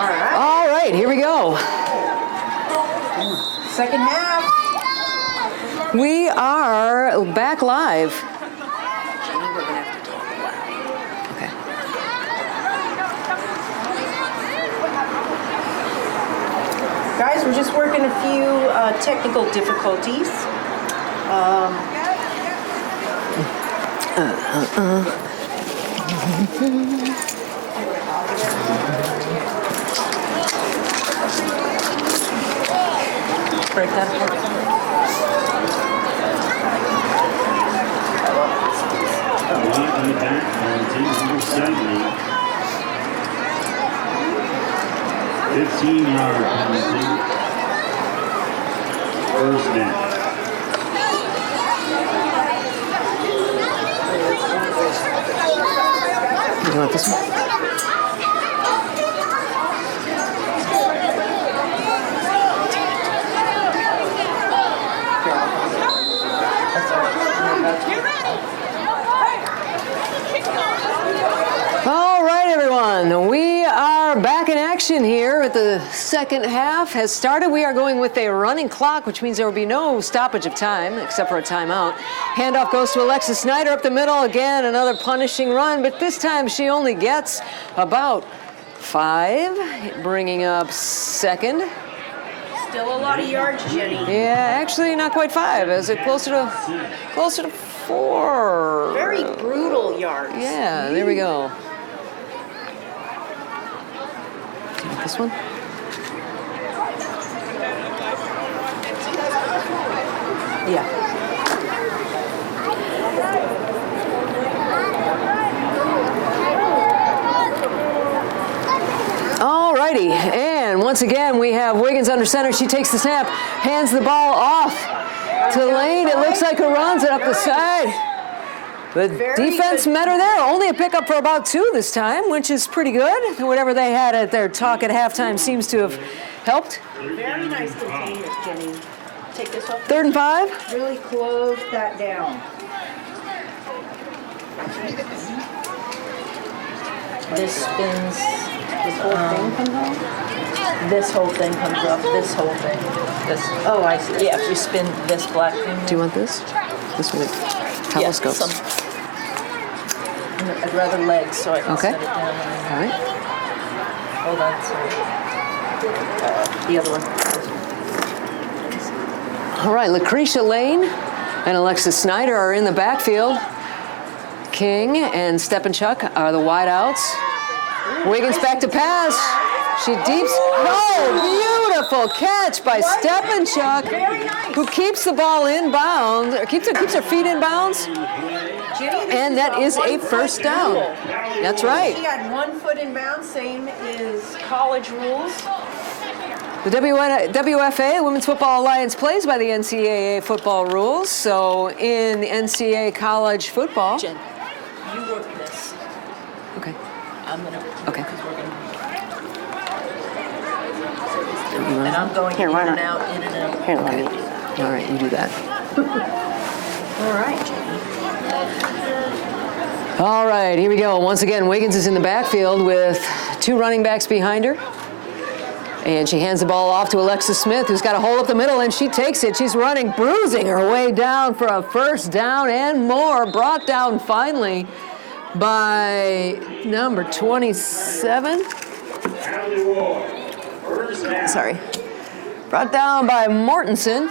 right. All right, here we go. Second half. We are back live. Jenny, we're going to have to talk loud. Okay. Guys, we're just working a few technical difficulties. Break that apart. One in the back, penalty, number 70. 15-yard penalty. First down. You want this one? All right, everyone. We are back in action here. The second half has started. We are going with a running clock, which means there will be no stoppage of time except for a timeout. Handoff goes to Alexis Snyder up the middle. Again, another punishing run, but this time she only gets about 5, bringing up second. Still a lot of yards, Jenny. Yeah, actually not quite 5. Is it closer to 4? Very brutal yards. Yeah, there we go. Do you want this one? Yeah. All righty, and once again we have Wiggins under center. She takes the snap, hands the ball off to Lane. It looks like a runs it up the side. The Very defense good. met her there. Only a pickup for about 2 this time, which is pretty good. Whatever they had at their talk at halftime seems to have helped. Very nice containment, Jenny. Take this off. 3rd and 5. Really close that down. This spins. This whole thing comes out? This whole thing comes up. This whole thing. This. Oh, I see. Yeah, if you spin this black thing. Do you want this? This one. Yeah, Telescopes. I'd rather legs so I can Okay. set it down. All right. Hold on, sorry. The other one. All right, Lucretia Lane and Alexis Snyder are in the backfield. King and Stepanchuk are the wideouts. Wiggins back to pass. She deeps. Oh, beautiful catch by Stepanchuk, who keeps the ball in bounds, or keeps her feet in bounds. Jenny, this And that is a 1 first foot down. rule. That's right. She had 1 foot in bounds, same as college rules. The WFA, Women's Football Alliance, plays by the NCAA football rules. So in the NCAA college football. Jen, you work this. Okay. I'm gonna. Okay. Because we're gonna. And I'm going Here, in why and not? out, in and out. Here, let me do that. All right, you do that. All right, Jamie. All right, here we go. Once again, Wiggins is in the backfield with 2 running backs behind her. And she hands the ball off to Alexis Smith, who's got a hole up the middle, and she takes it. She's running, bruising her way down for a first down and more. Brought down finally by number 27. Sorry. Brought down by Mortensen,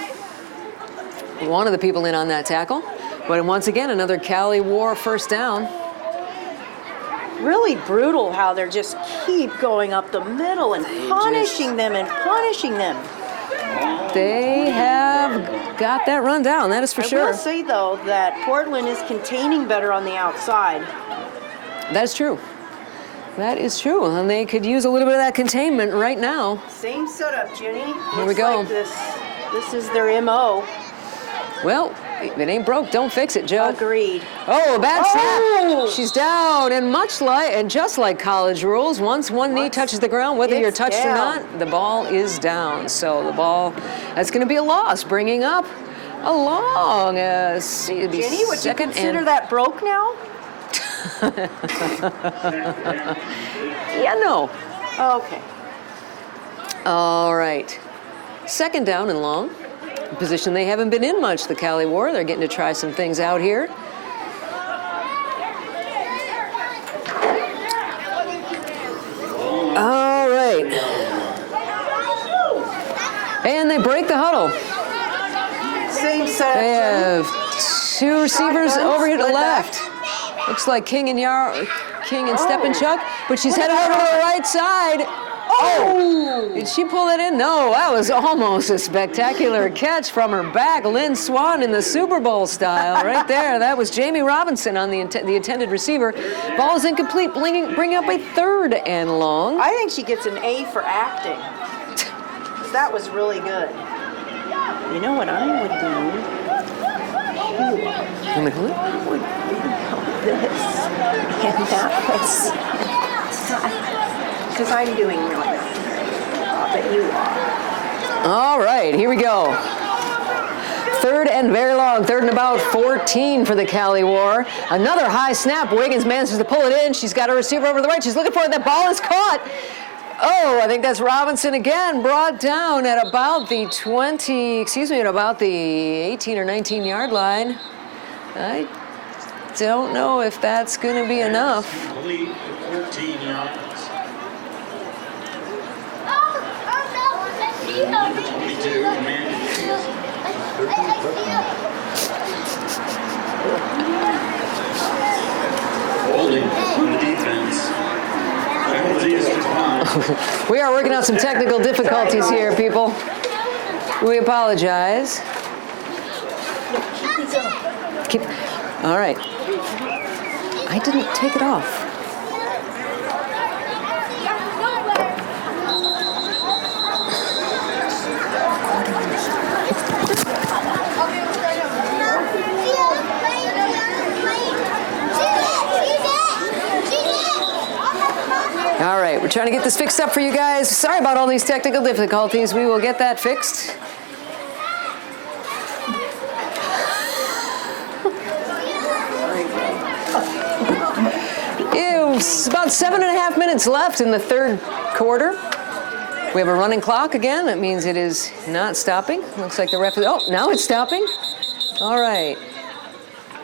one of the people in on that tackle. But once again, another CaliWar first down. Really brutal how they're just keep going up the middle and punishing them and punishing them. They have got that run down, that is for I sure. will say, though, that Portland is containing better on the outside. That's true. That is true, and they could use a little bit of that containment right now. Same setup, Jenny. Here we Looks go. Like this is their MO. Well, if it ain't broke, don't fix it, Joe. Agreed. Oh, a bad Oh! snap. She's down, and just like college rules, once one knee touches the ground, whether you're It's touched or down. not, the ball is down. So the ball, that's going to be a loss, bringing up a long, it'd be Jenny, would you second consider and that broke now? yeah, no. Okay. All right. Second down and long. A position they haven't been in much, the CaliWar. They're getting to try some things out here. All right. And they break the huddle. Same setup, They Jenny. have 2 receivers Shotguns, over here to the split left. Looks like King and Step and Chuck, but she's What headed over to about- the right side. Oh! Did she pull it in? No, that was almost a spectacular catch from her back. Lynn Swan in the Super Bowl style right there. That was Jamie Robinson on the intended receiver. Ball is incomplete, bringing up a third and long. I think she gets an A for acting. That was really good. You know what I would do? I mean, who? I would do this. And that was... Because I'm doing really good. But you are. All right, here we go. Third and very long, third and about 14 for the CaliWar. Another high snap. Wiggins manages to pull it in. She's got a receiver over to the right. She's looking for it. That ball is caught. Oh, I think that's Robinson again, brought down at about the at about the 18 or 19 yard line. I don't know if that's going to be enough. Complete 14 yards. Number 22, Amanda Hughes. Holding on the defense. Penalties declined. We are working out some technical difficulties here, people. We apologize. All right. I didn't take it off. All right, we're trying to get this fixed up for you guys. Sorry about all these technical difficulties. We will get that fixed. It's about 7.5 minutes left in the third quarter. We have a running clock again. That means it is not stopping. Looks like the ref is, oh, now it's stopping. All right.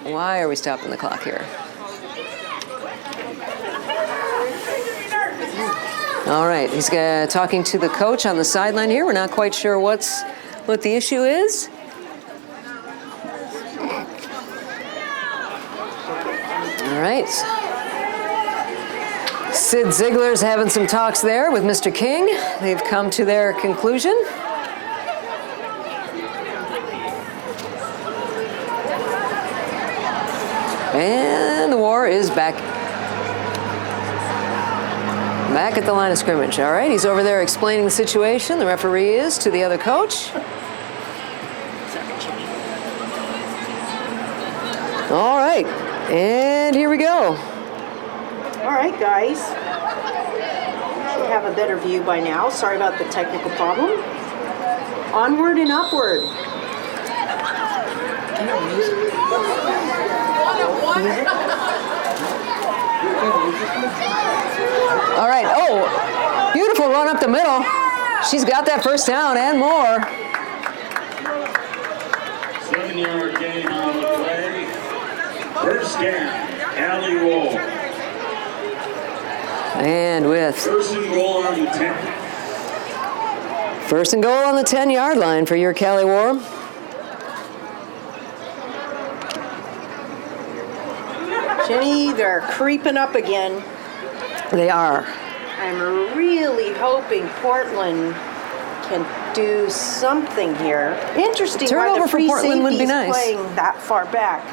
Why are we stopping the clock here? All right, he's talking to the coach on the sideline here. We're not quite sure what the issue is. All right. Sid Ziegler's having some talks there with Mr. King. They've come to their conclusion. And the war is back at the line of scrimmage. All right, he's over there explaining the situation. The referee is to the other coach. All right, and here we go. All right, guys. have a better view by now. Sorry about the technical problem. Onward and upward. All right. Oh, beautiful run up the middle. She's got that first down and more. 7-yard gain on the play. First down, CaliWar. And with First and goal on the 10. first and goal on the 10-yard line for your CaliWar. Jenny, they're creeping up again. They are. I'm really hoping Portland can do something here. Interesting why Turnover the for free Portland would be safety's nice. playing that far back.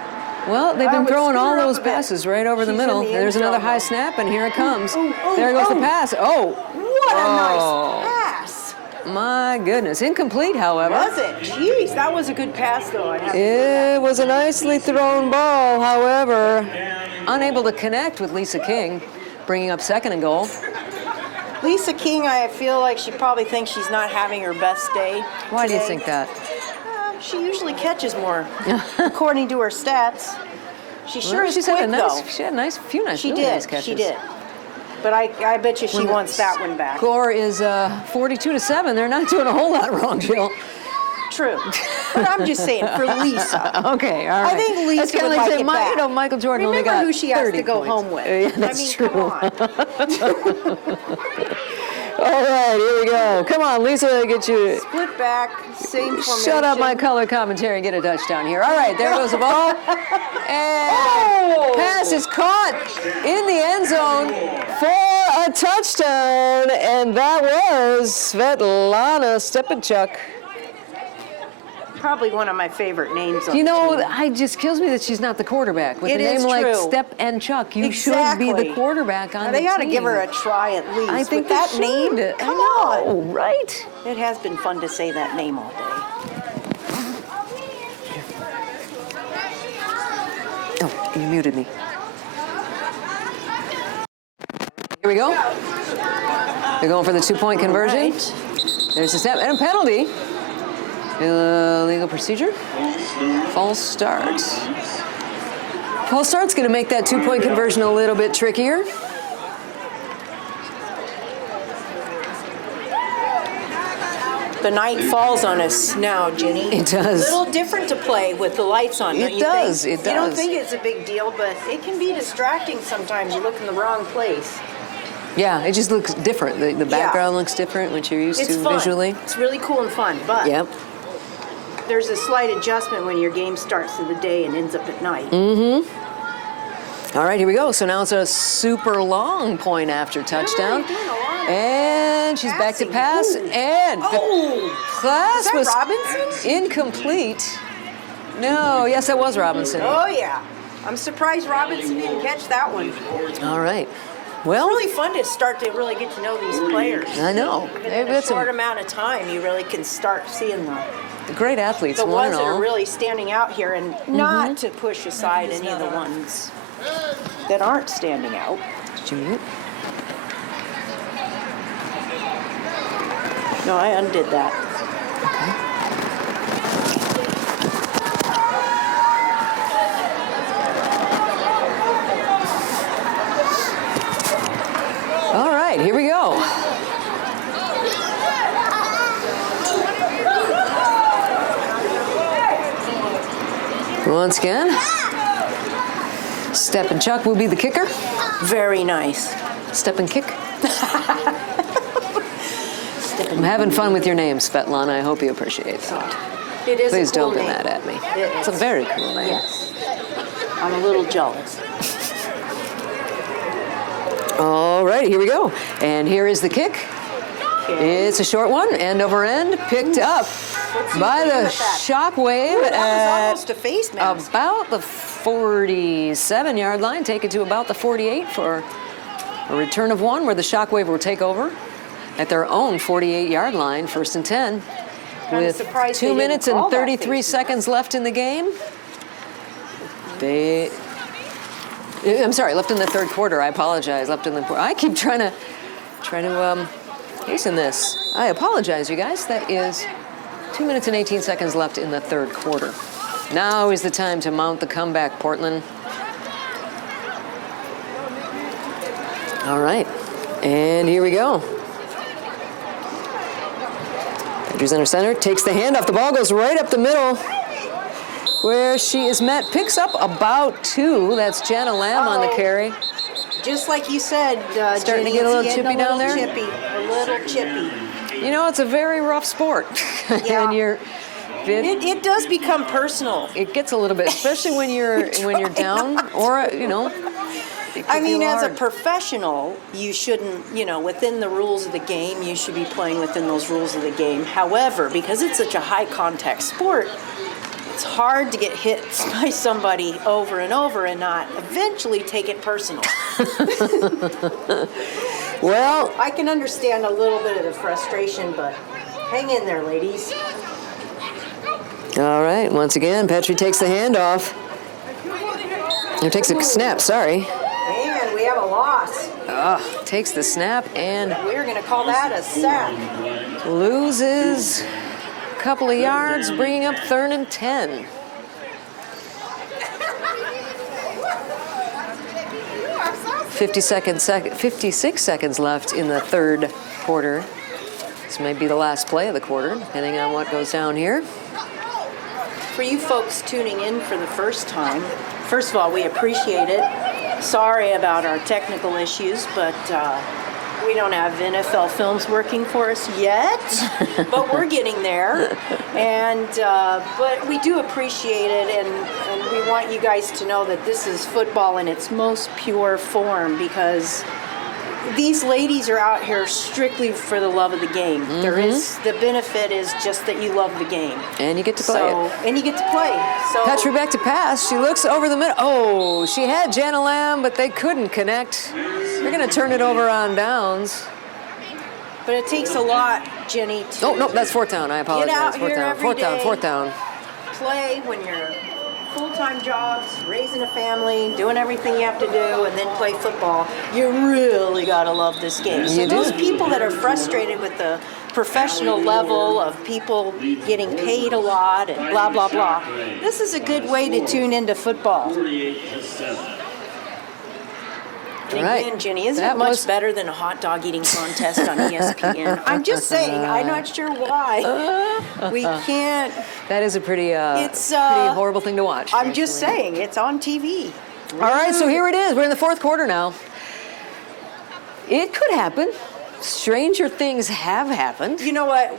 Well, they've been would throwing all screw up those a bit. passes right over the She's in middle. the end There's another zone, high though. snap, and here it comes. Oh, There goes the oh. pass. Oh, What a Oh. nice pass. my goodness. Incomplete, however. Was it? Jeez, that was a good pass, though. I have to say It was a nicely thrown ball, however, unable to connect with Lisa King, bringing up second and goal. that. Lisa King, I feel like she probably thinks she's not having her best day. Why do you today. think that? She usually catches more, according to her stats. She sure Well, is she's quick, had a though. nice, she had a nice, few nice, She really did. nice catches. She did. But I bet you she When the wants that one back. Score is 42-7. They're not doing a whole lot wrong, Jill. True. But I'm just saying, for Lisa. Okay, all right. I think Lisa That's kinda would like like saying, it back. you know, Michael Jordan only Remember got who she has 30 to go points. home with. Yeah, that's I mean, true. come on. All right, here we go. Come on, Lisa, get you. Split back, same formation. Shut up my color commentary and get a touchdown here. All right, there goes the ball. And Oh! pass is caught in the end zone for a touchdown. And that was Svetlana Stepanchuk. Probably one of my favorite names on You know, the team. it just kills me that she's not the quarterback. With It a name is like true. Step and Chuck, you Exactly. should be the quarterback on Now, the they got to team. give her a try at least. I think With they that name, should. come I know, on. right? It has been fun to say that name all day. Oh, you muted me. Here we go. They're going for the two-point conversion. Right. There's a snap and a penalty. Illegal procedure. False start. False start's going to make that two-point conversion a little bit trickier. The night falls on us now, Ginny. It does. A little different to play with the lights on, don't It you does, think? it You don't does. think it's a big deal, but it can be distracting sometimes. You look in the wrong place. Yeah, it just looks different. The background looks different, which you're used It's to fun. visually. It's really cool and fun, but Yep. there's a slight adjustment when your game starts in the day and ends up at night. All right, here we go. So now it's a super long point after touchdown. doing a lot of And she's back to passing. pass. Ooh. And the Oh! pass Is that was Robinson? incomplete. No, yes, that was Robinson. Oh, yeah. I'm surprised Robinson didn't catch that one. All right. Well, It's really fun to start to really get to know these players. I know. Even They've in a got some short amount of time, you really can start seeing great athletes, the one ones and that are all. really standing out here, and not to push aside any of the ones that aren't standing out. Did you mute? No, I undid that. All right, here we go. Once again, Step and Chuck will be the kicker. Very nice. Step and kick. I'm having fun with your name, Svetlana. I hope you appreciate that. It is Please a cool don't be name. mad at me. It It's a is. very cool name. Yes. I'm a little jealous. All right, here we go. And here is the kick. Okay. It's a short one, end over end, picked up by the with that. Shockwave Ooh, that was at almost a face mask. about the 47-yard line. Take it to about the 48 for a return of one, where the Shockwave will take over at their own 48-yard line, 1st and 10. Kinda With surprised they 2 didn't minutes call and that 33 face seconds left in the game. I'm sorry, left in the third quarter. I apologize. Left in the. I keep trying try to hasten this. I apologize, you guys. That is 2 minutes and 18 seconds left in the third quarter. Now is the time to mount the comeback, Portland. All right, and here we go. Andrews under center, takes the handoff. The ball goes right up the middle where she is met. Picks up about 2. That's Jana Lamb on the carry. Just like you said, Starting to Jenny, get a little it's chippy getting down there? A little chippy. You know, it's a very rough sport. Yeah. And It does become personal. it gets a little bit, especially when you're down, or you know. it I can mean, feel as a hard. professional, you shouldn't, within the rules of the game, you should be playing within those rules of the game. However, because it's such a high contact sport, it's hard to get hit by somebody over and over and not eventually take it personal. Well, I can understand a little bit of the frustration, but hang in there, ladies. all right. Once again, Petrie takes the handoff. Or takes a snap. Sorry. And we have a loss. Takes the snap and We're going to call that a sack. loses a couple of yards, bringing up 3rd and 10. $56 seconds left in the third quarter. This may be the last play of the quarter, depending on what goes down here. For you folks tuning in for the first time, first of all, we appreciate it. Sorry about our technical issues, but we don't have NFL Films working for us yet, but we're getting there. And but we do appreciate it, and we want you guys to know that this is football in its most pure form, because these ladies are out here strictly for the love of the game. There is the benefit is just that you love the game. And you get to play it. And you get to play. So Petrie back to pass. She looks over the middle. Oh, she had Jana Lamb, but they couldn't connect. They're going to turn it over on downs. But it takes a lot, Jenny, to Oh, no, that's 4th down. I apologize. out 4th here down. every 4th down. day. 4th down. play when you're full-time jobs, raising a family, doing everything you have to do, and then play football. You really gotta love this game. So You do. those people that are frustrated with the professional level of people getting paid a lot and blah, blah, blah, this is a good way to tune into football. 48-7. And Right. again, Jenny, isn't That it much was- better than a hot dog eating contest on ESPN? I'm just saying, I'm not sure why. We can't, That is a pretty, It's, pretty horrible thing to watch. I'm just actually. saying, it's on TV. All right, so here it is. We're in the fourth quarter now. It could happen. Stranger things have happened. You know what?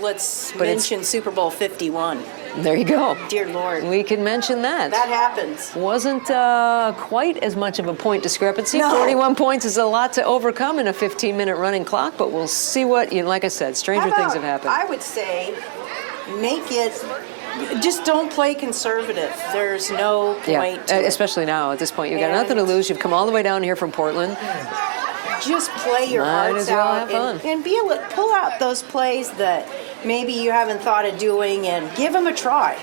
Let's But it's- mention Super Bowl 51. There you go. Dear Lord, We can mention that. that happens. Wasn't quite as much of a point discrepancy. No. 41 points is a lot to overcome in a 15-minute running clock, but we'll see what, like I said, stranger How things about- have happened. I would say, make it. Just don't play conservative. There's no point. to it. especially now at this point. You've got And- nothing to lose. You've come all the way down here from Portland. Just play your Might hearts as well out have fun. and be able to pull out those plays that maybe you haven't thought of doing and give them a try.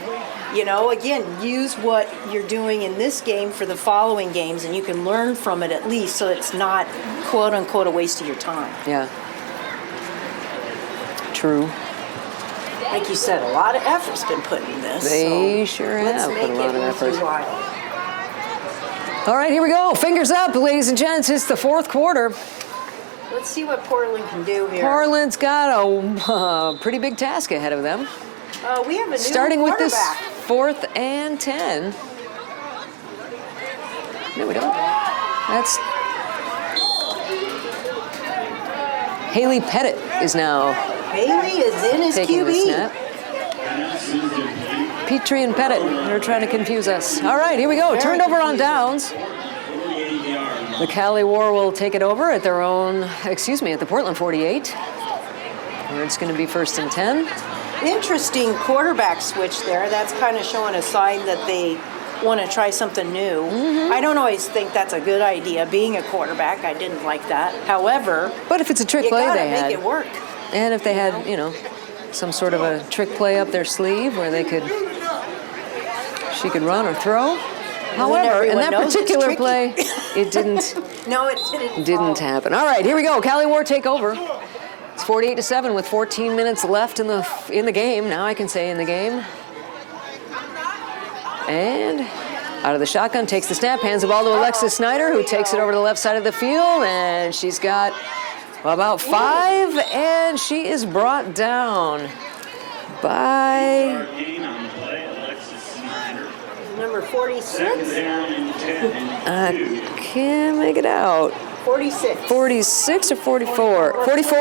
You know, again, use what you're doing in this game for the following games, and you can learn from it at least, so it's not quote unquote a waste of your time. Yeah. True. Like you said, a lot of effort's been put in this. They so sure let's have make put a lot it of worth effort. your while. All right, here we go. Fingers up, ladies and gents. It's the fourth quarter. Let's see what Portland can do here. Portland's got a pretty big task ahead of them. We have a new Starting with this quarterback. 4th and 10. No, we don't. That's Haley Pettit is now Haley is in his taking the QB. snap. Petrie and Pettit, they're trying to confuse us. All right, here we go. Very Turned over on confusing. downs. The CaliWar will take it over at their own, at the Portland 48, where it's going to be 1st and 10. Interesting quarterback switch there. That's kind of showing a sign that they want to try something new. Mm-hmm. I don't always think that's a good idea. Being a quarterback, I didn't like that. However, But if it's a trick you play gotta they make had, it work. and if they had, some sort of a trick play up their sleeve where she could run or throw, However, in that everyone knows it's particular tricky. play, it didn't No, it didn't. didn't fall. happen. All right, here we go. CaliWar take over. It's 48-7 with 14 minutes left in the game. Now I can say in the game. And out of the shotgun, takes the snap, hands the ball to Alexis Snyder, who takes it over to the left side of the field, and she's got about 5, and she is brought down by Gain on the play, Alexis Snyder. Number 46. Second down and 10 and 2. can't make it out. 46. 46 or 44? 44.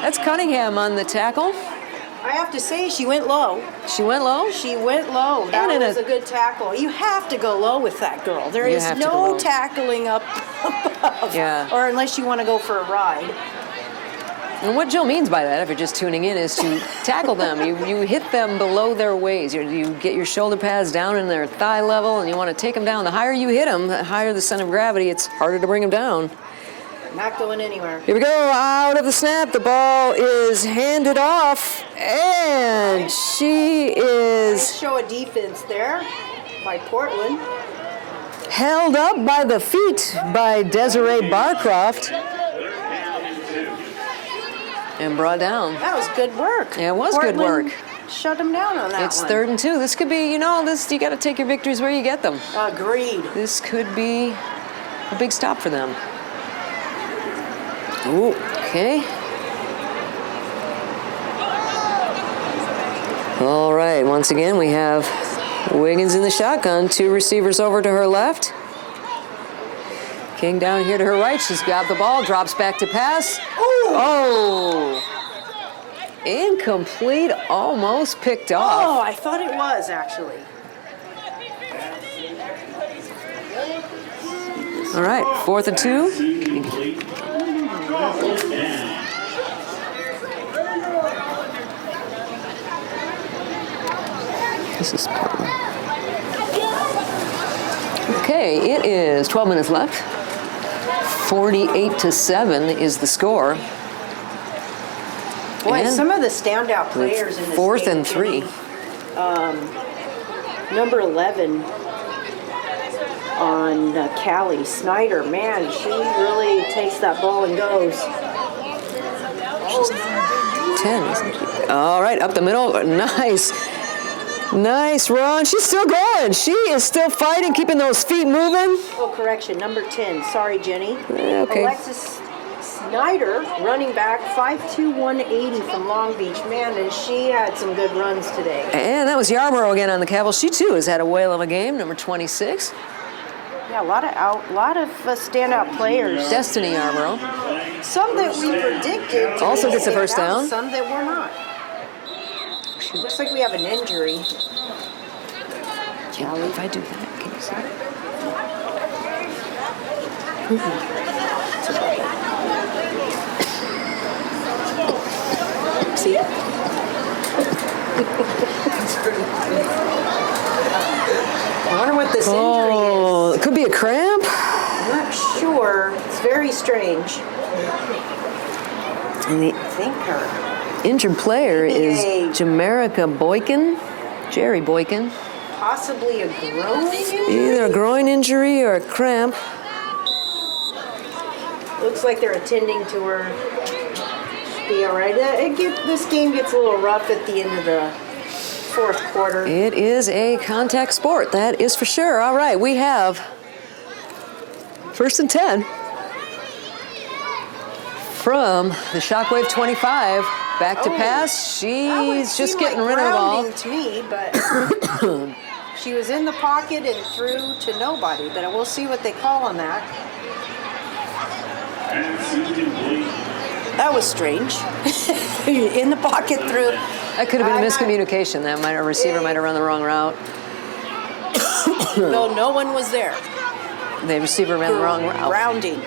That's Cunningham on the tackle. I have to say, she went low. She went low. She went low. That And in was a good tackle. You have to go low with that girl. There You is have to go no low. tackling up above. Yeah. Or unless you want to go for a ride. And what Jill means by that, if you're just tuning in, is to tackle them. You hit them below their waist. You get your shoulder pads down in their thigh level, and you want to take them down. The higher you hit them, the higher the center of gravity. It's harder to bring them down. Not going anywhere. Here we go, out of the snap. The ball is handed off, and she is Show a defense there by Portland. held up by the feet by Desiree Barcroft and brought down. That was good work. Yeah, it was good Portland work. Shut them down on that It's one. 3rd and 2. This could be, you got to take your victories where you get them. Agreed. This could be a big stop for them. Ooh, okay. All right, once again, we have Wiggins in the shotgun. 2 receivers over to her left. King down here to her right. She's got the ball, drops back to pass. Oh! Incomplete, almost picked off. Oh, I thought it was actually. All right, 4th and 2. Incomplete. Fourth down. This is Portland. Okay, it is 12 minutes left. 48-7 is the score. Boy, And some of the standout players in this 4th game, and 3. Number 11 on Callie Snyder, man, she really takes that ball and goes. 10, isn't she? All right, up the middle. Nice. Nice run. She's still going. She is still fighting, keeping those feet moving. Oh, correction, number 10. Sorry, Jenny. Okay. Alexis Snyder, running back, 5'2", 180 from Long Beach. Man, and she had some good runs today. And that was Yarborough again on the Cavs. She, too, has had a whale of a game, number 26. Yeah, a lot of standout players. Destiny Yarborough. Some that we predicted to Also be gets the first standout, down. Some that were not. Looks like we have an injury. Yeah, if I do that, can you see it? See? I wonder what this injury Oh, is. it could be a cramp. I'm not sure. It's very strange. And the I think her. injured player is Yay. Jamerica Boykin, Jerry Boykin. Possibly a groin injury? Either a groin injury or a cramp. Looks like they're attending to her. Be all right. This game gets a little rough at the end of the 4th quarter. It is a contact sport, that is for sure. All right, we have 1st and 10 from the Shockwave 25. Back to pass. That would She's just seem getting like rid of the ball. grounding to me, but she was in the pocket and threw to nobody. But we'll see what they call on that. That's incomplete. That was strange. In the pocket threw. That could have been I'm not- miscommunication. A receiver might have run the wrong route. No, no one was there. The receiver ran the wrong route. Grounding.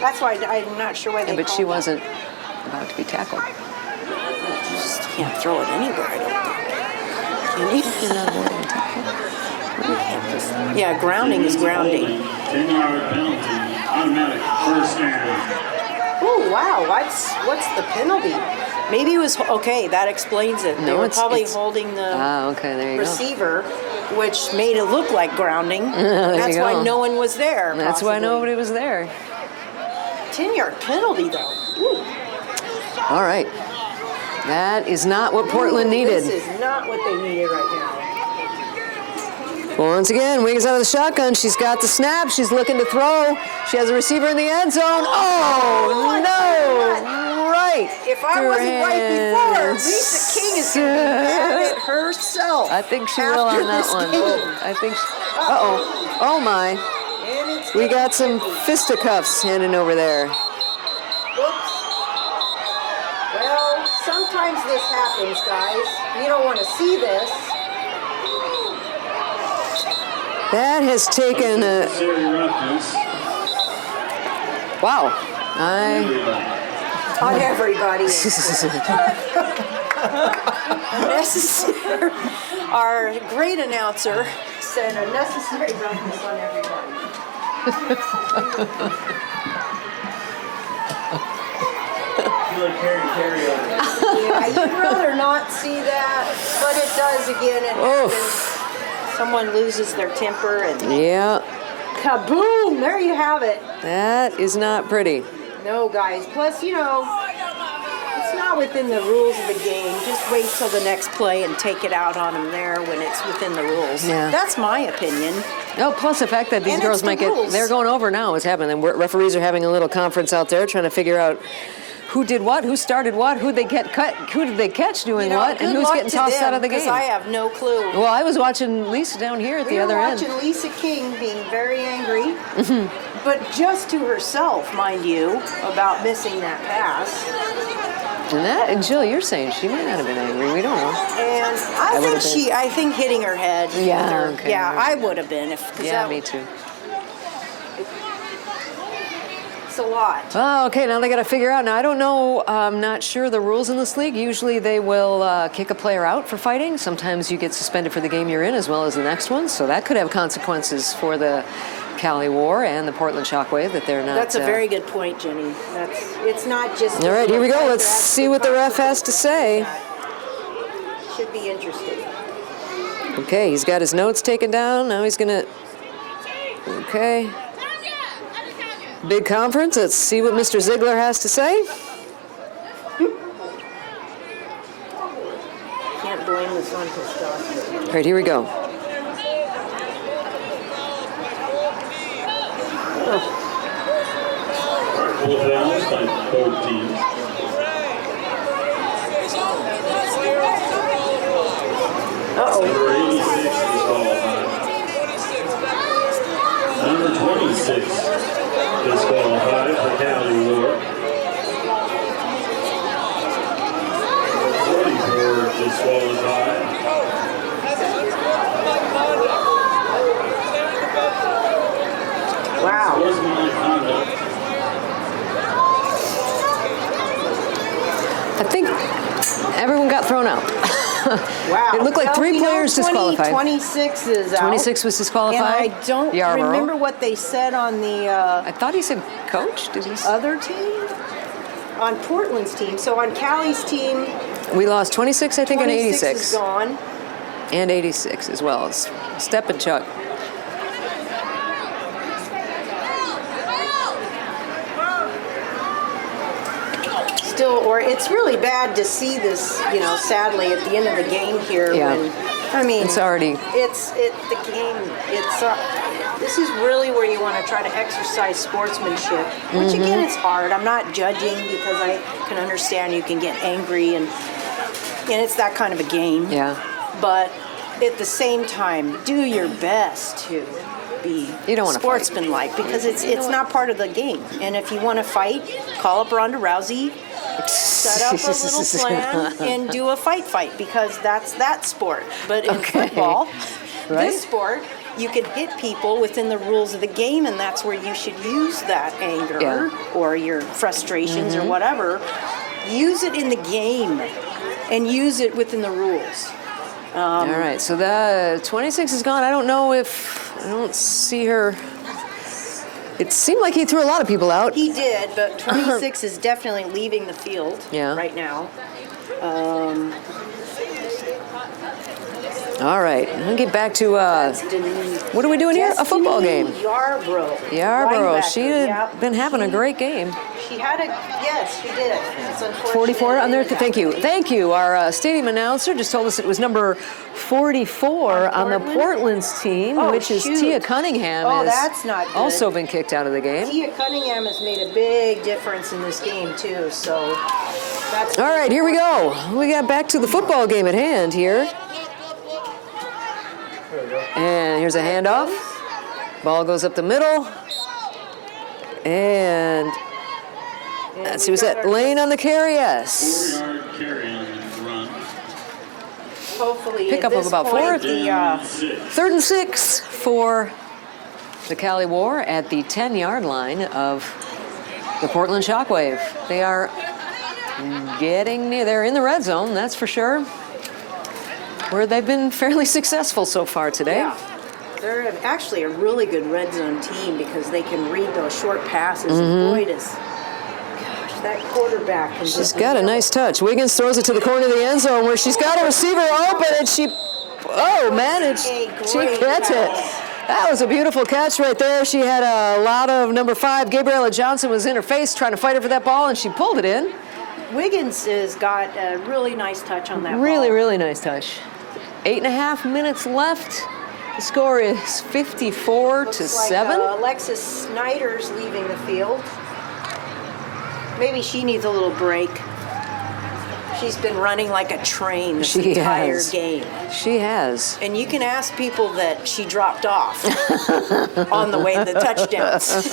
That's why I'm not sure why they Yeah, but called she that. wasn't about to be tackled. You just can't throw it anywhere, I don't think. Can you? You're not avoiding a tackle. Yeah, grounding is grounding. 10-yard penalty. Automatic first down. Oh, wow. What's the penalty? Maybe it was, okay, that explains it. They No, were it's- probably it's- holding the Ah, okay, there you go. receiver. which made it look like grounding. That's you why go. no one was there. That's why possibly. nobody was there. 10-yard penalty, though. Ooh. All right. That is not what Portland needed. This is not what they needed right now. Once again, Wings out of the shotgun. She's got the snap. She's looking to throw. She has a receiver in the end zone. Oh, no. Right. If I through wasn't her right before, hands. Lisa King is going to be mad at herself. I think she will after on that this one. game. I think uh-oh. Oh, my. And it's We got some fisticuffs handing over there. Whoops. Well, sometimes this happens, guys. You don't want to see this. That has taken a... Siri Rutgers. Wow. On everybody. Unnecessary. Our great announcer said unnecessary roughness on everybody. Yeah, you'd rather not see that, but it does again. It happens. Someone loses their temper and Yeah, kaboom! There you have it. that is not pretty. No, guys. Plus, you know, it's not within the rules of the game. Just wait till the next play and take it out on them there when it's within the rules. Yeah. That's my opinion. Oh, plus the fact that these And girls it's the might get... rules. They're going over now. What's happening? Referees are having a little conference out there trying to figure out who did what, who started what, who they get cut, who did they catch doing You know, what, and good who's luck getting to tossed them, out of the 'cause game. I have no clue. Well, I was watching Lisa down here at the We were other watching end. Lisa King being very angry, but just to herself, mind you, about missing that pass. And Jill, you're saying she might not have been angry. We don't know. And I would've I think hitting her head. Yeah, with her, okay. Yeah, I would have been. Cause Yeah, that, me too. It's a lot. Oh, okay, now they got to figure out. Now, I don't know, I'm not sure the rules in this league. Usually they will kick a player out for fighting. Sometimes you get suspended for the game you're in as well as the next one. So that could have consequences for the CaliWar and the Portland Shockwave that they're not... That's a very good point, Jenny. It's not just... All right, here we go. Let's see what the ref has to say. Should be interesting. Okay, he's got his notes taken down. Now he's going to... Okay. Big conference. Let's see what Mr. Ziegler has to say. Can't blame this on testosterone. All right, here we go. Full fouls by both teams. Uh-oh. Number 86 disqualified. Number 26 disqualified for CaliWar. 44 disqualified. Wow. Sportsmanlike conduct. I think everyone got thrown out. Wow. It looked like Well, 3 we know players disqualified. 26 is out. 26 was disqualified. And I don't Yarborough. remember what they said on the I thought he said coach. Did he? other team. On Portland's team. So on Cali's team, We lost 26, I think, and 26 86. is gone. And 86 as well. It's Step and Chuck. Still, or it's really bad to see this, you know, sadly at the end of the game here. Yeah. When, I mean, It's already... the game. This is really where you want to try to exercise sportsmanship, which again, it's hard. I'm not judging because I can understand you can get angry and it's that kind of a game. Yeah. But at the same time, do your best to be You don't wanna fight. sportsmanlike because it's not part of the game. And if you want to fight, call up Ronda Rousey, set up a little plan, and do a fight because that's that sport. But in Okay. football, Right? this sport, you can hit people within the rules of the game, and that's where you should use that anger Yeah. or your frustrations or whatever. Use it in the game and use it within the rules. All right, so the 26 is gone. I don't know if... I don't see her... It seemed like he threw a lot of people out. He did, but 26 is definitely leaving the field Yeah. right now. All right, we'll get back to, what are we doing here? A football game. Yarbrough. Yarbrough, she had Yep. been having a great game. She had a, yes, she did. It's unfortunate 44 on there. it ended Thank that you. way. Thank you. Our stadium announcer just told us it was number 44 on the Portland's team, Oh, which is shoot. Tia Cunningham. Oh, has that's not good. also been kicked out of the game. Tia Cunningham has made a big difference in this game, too, so that's... All right, here we go. We got back to the football game at hand here. And here's a handoff. Ball goes up the middle. And let's see, was that Lane on the carry? Yes. 4-yard carry on the run. Hopefully, Pickup at of this about point, 4. the, 3rd and 6 for the CaliWar at the 10-yard line of the Portland Shockwave. They are getting near. They're in the red zone, that's for sure, where they've been fairly successful so far today. Yeah. They're actually a really good red zone team because they can read those short passes. And boy, does that quarterback can She's just got a nice touch. Wiggins throws it to the corner of the end zone where she's got a receiver open and she, oh man, she gets it. That was a beautiful catch right there. She had a lot of number 5, Gabriella Johnson, was in her face trying to fight her for that ball, and she pulled it in. Wiggins has got a really nice touch on that Really, ball. really nice touch. 8.5 minutes left. The score is 54 to Looks 7. Like, Alexis Snyder's leaving the field. Maybe she needs a little break. She's been running like a train this She entire has. game. She has. And you can ask people that she dropped off on the way to the touchdowns.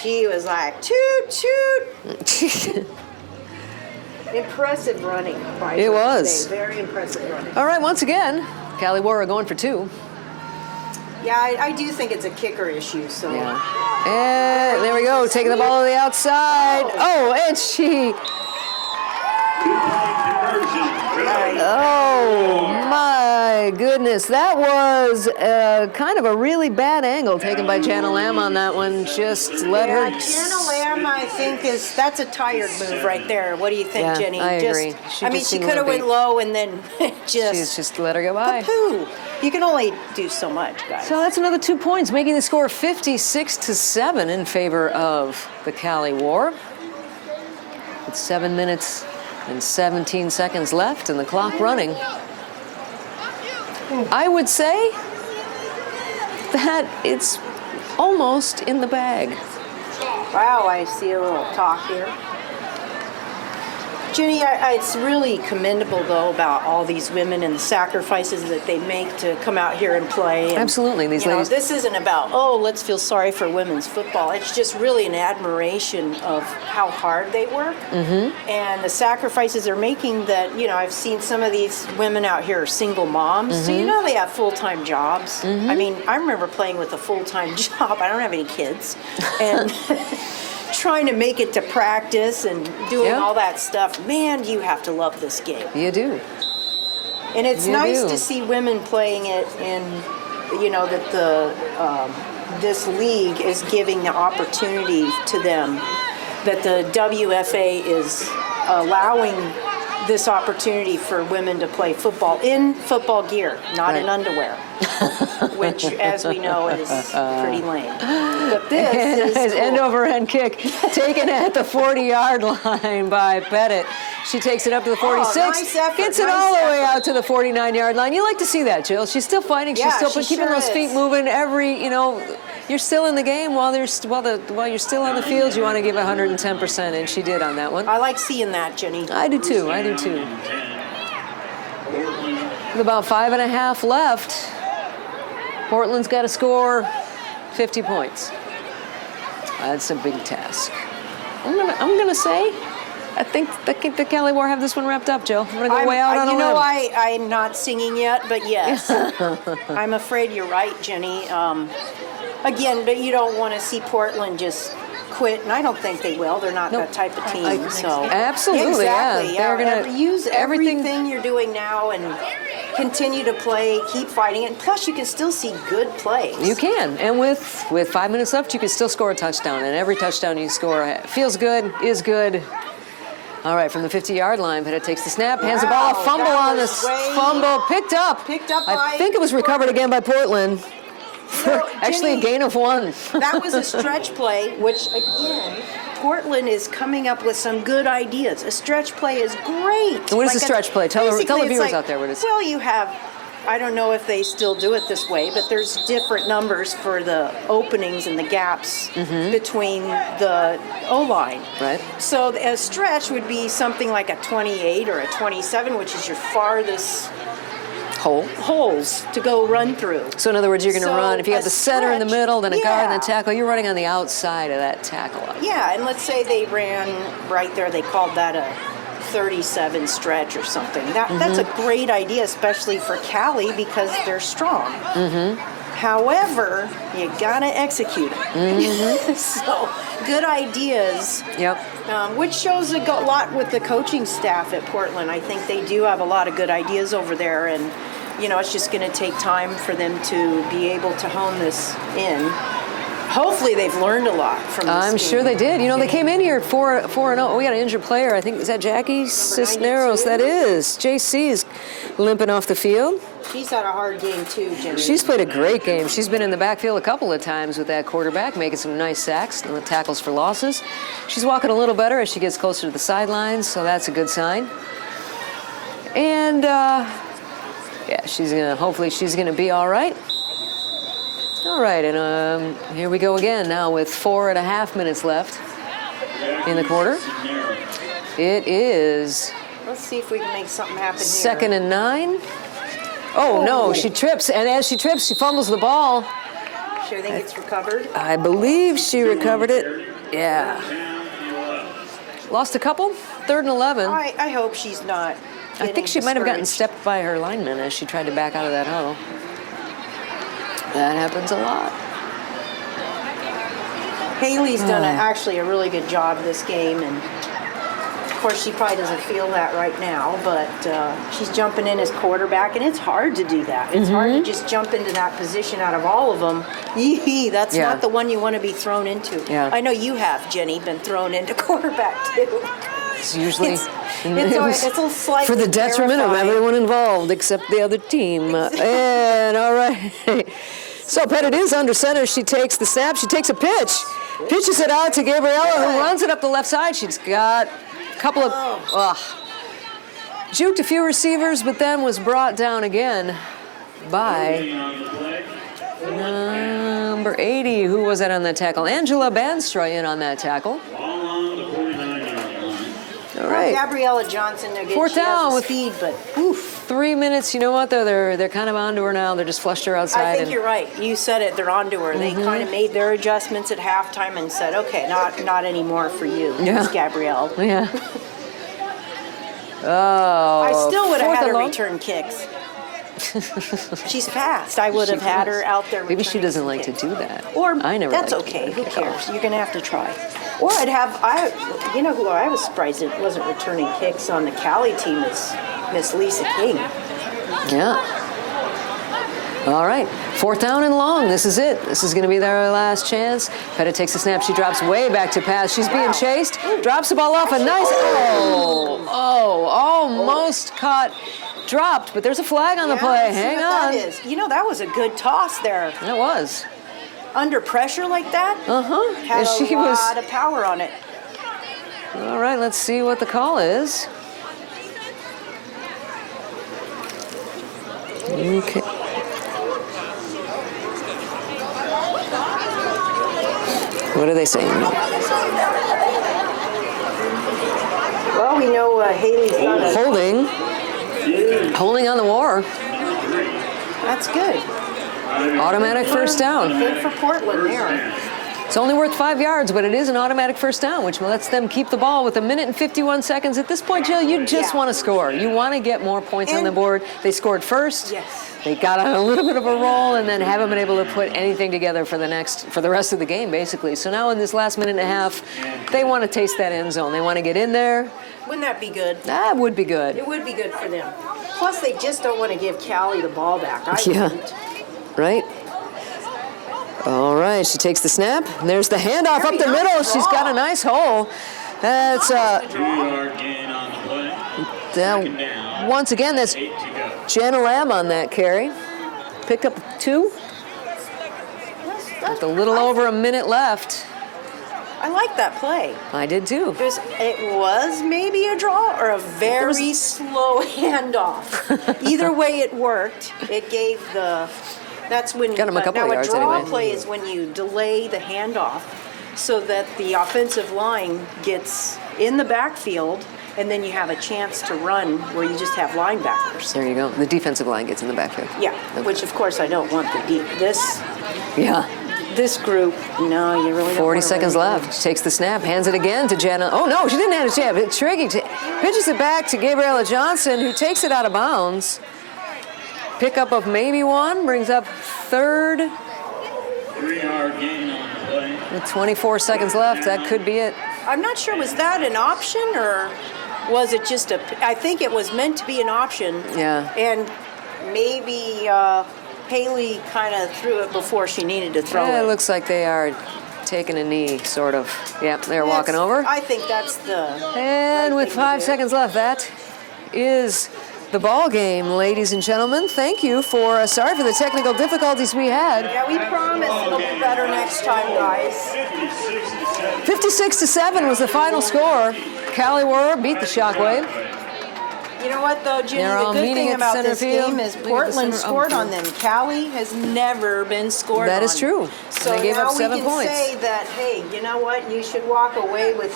She was like, toot, toot. Impressive running by It her was. today. Very impressive running. All right, once again, CaliWar are going for 2. Yeah, I do think it's a kicker issue, so. Yeah. And there we go, taking the ball to the outside. Oh, and she, oh my goodness. That was kind of a really bad angle taken by Jana Lamb on that one. Just let Yeah, her. Jana Lamb, I think, that's a tired move right there. What do you think, Yeah, Jenny? I Just- agree. She I mean, just she seemed could have limpy. went low and then She's just just let her go by. poo. You can only do so much, guys. So that's another 2 points, making the score 56 to 7 in favor of the CaliWar. With 7 minutes and 17 seconds left and the clock running. I would say that it's almost in the bag. Wow, I see a little talk here. Jenny, it's really commendable, though, about all these women and the sacrifices that they make to come out here and play. And, Absolutely, these you know, ladies. this isn't about, oh, let's feel sorry for women's football. It's just really an admiration of how hard they work and the sacrifices they're making that, you know, I've seen some of these women out here are single moms. So, you know, they have full-time jobs. I mean, I remember playing with a full-time job. I don't have any kids. And trying to make it to practice and doing Yeah. all that stuff. Man, you have to love this game. You do. And it's You nice do. to see women playing it, and you know that the this league is giving the opportunity to them, that the WFA is allowing this opportunity for women to play football in football gear, not in Right. underwear, which, as we know, is pretty lame. But this is End cool. over end kick taken at the 40-yard line by Pettit. She takes it up to the 46, nice effort, gets it nice all the way effort. out to the 49-yard line. You like to see that, Jill. She's still fighting. She's Yeah, still she keeping sure those feet is. moving. You're still in the game while you're still on the field. You want to give 110%, and she did on that one. I like seeing that, Jenny. I do too. I do too. With about 5.5 left, Portland's got to score 50 points. That's a big task. I'm gonna say, I think the CaliWar have this one wrapped up, Jill. I'm gonna go way out on a You know, limb. I'm not singing yet, but yes. I'm afraid you're right, Jenny. Again, but you don't want to see Portland just quit, and I don't think they will. They're not Nope. that type of team. So Absolutely, yeah. exactly. They're gonna use everything- everything you're doing now and continue to play, keep fighting it. Plus, you can still see good plays. You can, and with 5 minutes left, you can still score a touchdown, and every touchdown you score feels good, is good. All right, from the 50-yard line, Pettit takes the snap, hands the ball, a Wow, fumble that on the was way- fumble, picked up. Picked up I by think it was recovered again by Portland. know, Actually, a Jenny, gain of 1. That was a stretch play, which again, Portland is coming up with some good ideas. A stretch play is great. What is a stretch play? Tell the basically, it's viewers out there what it is. Well, you have, I don't know if they still do it this way, but there's different numbers for the openings and the gaps between the O-line. Right. So a stretch would be something like a 28 or a 27, which is your farthest Hole. holes to go run through. So in other words, you're going to So run. If you have a the center in the stretch- middle, then a guard and yeah. a tackle, you're running on the outside of that tackle. Yeah, and let's say they ran right there, they called that a 37 stretch or something. That's a great idea, especially for Cali because they're strong. However, you gotta execute it. So, good ideas, Yep. which shows a lot with the coaching staff at Portland. I think they do have a lot of good ideas over there, and it's just going to take time for them to be able to hone this in. Hopefully, they've learned a lot from this I'm game. sure they did. They came in here 4-0. We got an injured player. I think, is that Jackie Cisneros? 92? That is. JC's limping off the field. She's had a hard game too, Jenny. She's played a great game. She's been in the backfield a couple of times with that quarterback, making some nice sacks and tackles for losses. She's walking a little better as she gets closer to the sidelines, so that's a good sign. And, yeah, hopefully she's gonna be all right. All right, and here we go again now with 4.5 minutes left in the quarter. It is Let's see if we can make something happen here. 2nd and 9. Oh, no, she trips, and as she trips, she fumbles the ball. Sure, I think it's recovered. I believe she recovered it. Yeah. Lost a couple. 3rd and 11. I hope she's not. I think she might have gotten stepped by her lineman as she tried to back out of that huddle. That happens a lot. Haley's done actually a really good job this game, and of course she probably doesn't feel that right now, but she's jumping in as quarterback, and it's hard to do that. It's hard to just jump into that position out of all of them. That's Yeah. not the one you want to be thrown into. Yeah. I know you have, Jenny, been thrown into quarterback too. It's usually It's a slight for the detriment of everyone involved except the other team. And all right. So Pettit is under center. She takes the snap. She takes a pitch. Pitches it out to Gabriella, who runs it up the left side. She's got a couple of... juked a few receivers, but then was brought down again by number 80. Who was that on that tackle? Angela Banstra in on that tackle. All right. Gabriella Johnson, again, Fourth she has down the with speed, but oof. 3 minutes. You know what, though? They're kind of onto her now. They're just flushed her outside. I think and you're right. You said it. They're onto her. They kind of made their adjustments at halftime and said, "Okay, not anymore for you, Yeah. Miss Gabrielle." Yeah. Oh. I still would have fourth had and her long. return kicks. She's fast. I would have had her out there. Maybe she returning doesn't some like to kicks. do that. Or I never. that's liked to okay. Who kick cares? off. You're gonna have to try. Or you know who I was surprised it wasn't returning kicks on the Cali team is Miss Lisa King. Yeah. All right. 4th down and long. This is it. This is going to be their last chance. Pettit takes the snap. She drops way back to pass. She's being chased. Drops the ball off. A nice. Almost caught. Dropped, but there's a flag on the Yeah, play. let's see Hang what on. That is. That was a good toss there. It was. Under pressure like that. Had She a was. lot of power on it. All right. Let's see what the call is. Okay. What are they saying? Well, we know Haley's got a. Holding on the war. That's good. Automatic first down. Good for Portland there. It's only worth 5 yards, but it is an automatic first down, which lets them keep the ball with 1 minute and 51 seconds. At this point, Jill, you just want to score. You want to get more points on the board. They scored first. Yes. They got on a little bit of a roll and then haven't been able to put anything together for the rest of the game, basically. So now in this last minute and a half, they want to taste that end zone. They want to get in there. Wouldn't that be good? That would be good. It would be good for them. Plus, they just don't want to give Callie the ball back. I Yeah. wouldn't. Right? All right, she takes the snap. And there's the handoff There up we the go. middle. She's got a nice hole. That's 2-yard gain on the play. Second down. once again, that's 8 to go. Jenna Lamb on that carry. Picked up 2 with a little over a minute left. I like that play. I did too. It was maybe a draw or a very slow handoff. Either way, it worked. It gave the. That's when. Got him a couple now of yards a draw anyway. play is when you delay the handoff, so that the offensive line gets in the backfield, and then you have a chance to run where you just have linebackers. There you go. The defensive line gets in the backfield. Yeah, which of course I don't want the deep. Yeah. This group, no, you really don't 40 wanna seconds really left. She takes the snap, hands it again to Jenna. Oh, no, she didn't hand it to Jenna. It's tricky. Pitches it back to Gabriella Johnson, who takes it out of bounds. Pickup of maybe 1, brings up 3rd. 3-yard gain on the play. With 24 seconds left, that could be it. I'm not sure, was that an option or was it just I think it was meant to be an option. Yeah. And maybe Haley kind of threw it before she needed to throw It it. looks like they are taking a knee, sort of. Yep, they're walking over. I think that's the. And with 5 seconds left, that is the ball game, ladies and gentlemen. Thank you for, sorry for the technical difficulties we had. Yeah, we promise it'll be better next time, guys. 56-7 was the final score. CaliWar beat the Shockwave. You know what, though, Jimmy? They're all The good meeting thing at the about center this field. game is Look at the Portland center- scored on them. Cali has never been scored on. That is true. So They gave now up 7 we can points. say that, hey, you know what? You should walk away with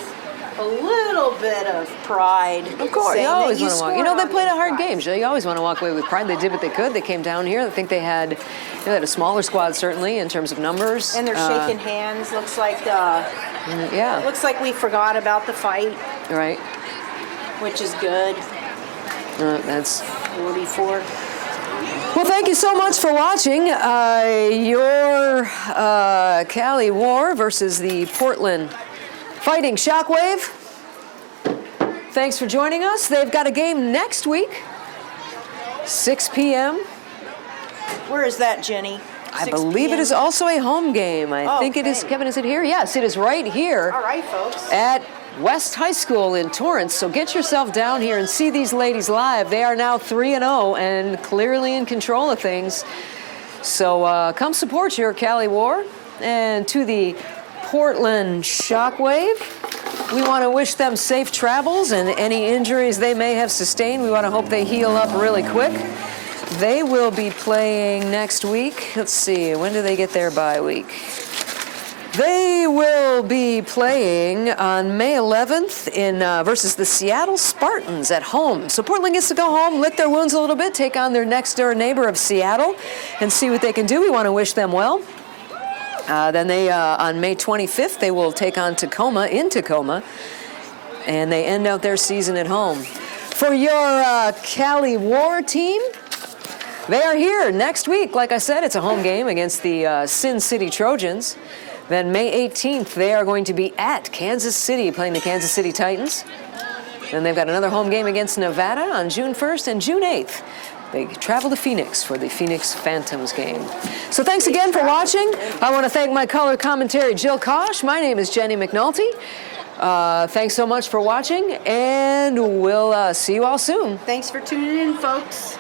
a little bit of pride. Of course, saying you that always want to walk. You scored know, they on played a these hard guys. game, Joe. You always want to walk away with pride. They did what they could. They came down here. I think they had a smaller squad, certainly, in terms of numbers. And they're shaking hands. Looks like Yeah, looks like we forgot about the fight, right. which is good. That's 44. Well, thank you so much for watching your CaliWar versus the Portland Fighting Shockwave. Thanks for joining us. They've got a game next week, 6 p.m. Where is that, Jenny? I 6 believe it p.m.? is also a home game. I think it is. Okay. Kevin, is it here? Yes, it is right here All right, folks. at West High School in Torrance. So get yourself down here and see these ladies live. They are now 3-0 and clearly in control of things. So come support your CaliWar. And to the Portland Shockwave, we want to wish them safe travels and any injuries they may have sustained. We want to hope they heal up really quick. They will be playing next week. Let's see, when do they get their bye week? They will be playing on May 11th in versus the Seattle Spartans at home. So Portland gets to go home, lick their wounds a little bit, take on their next door neighbor of Seattle, and see what they can do. We want to wish them well. Then they, on May 25th, they will take on Tacoma in Tacoma, and they end out their season at home. For your CaliWar team, they are here next week. Like I said, it's a home game against the Sin City Trojans. Then May 18th, they are going to be at Kansas City playing the Kansas City Titans. Then they've got another home game against Nevada on June 1st and June 8th. They travel to Phoenix for the Phoenix Phantoms game. So thanks again for watching. I want to thank my color commentary, Jill Kosh. My name is Jenny McNulty. Thanks so much for watching, and we'll see you all soon. Thanks for tuning in, folks.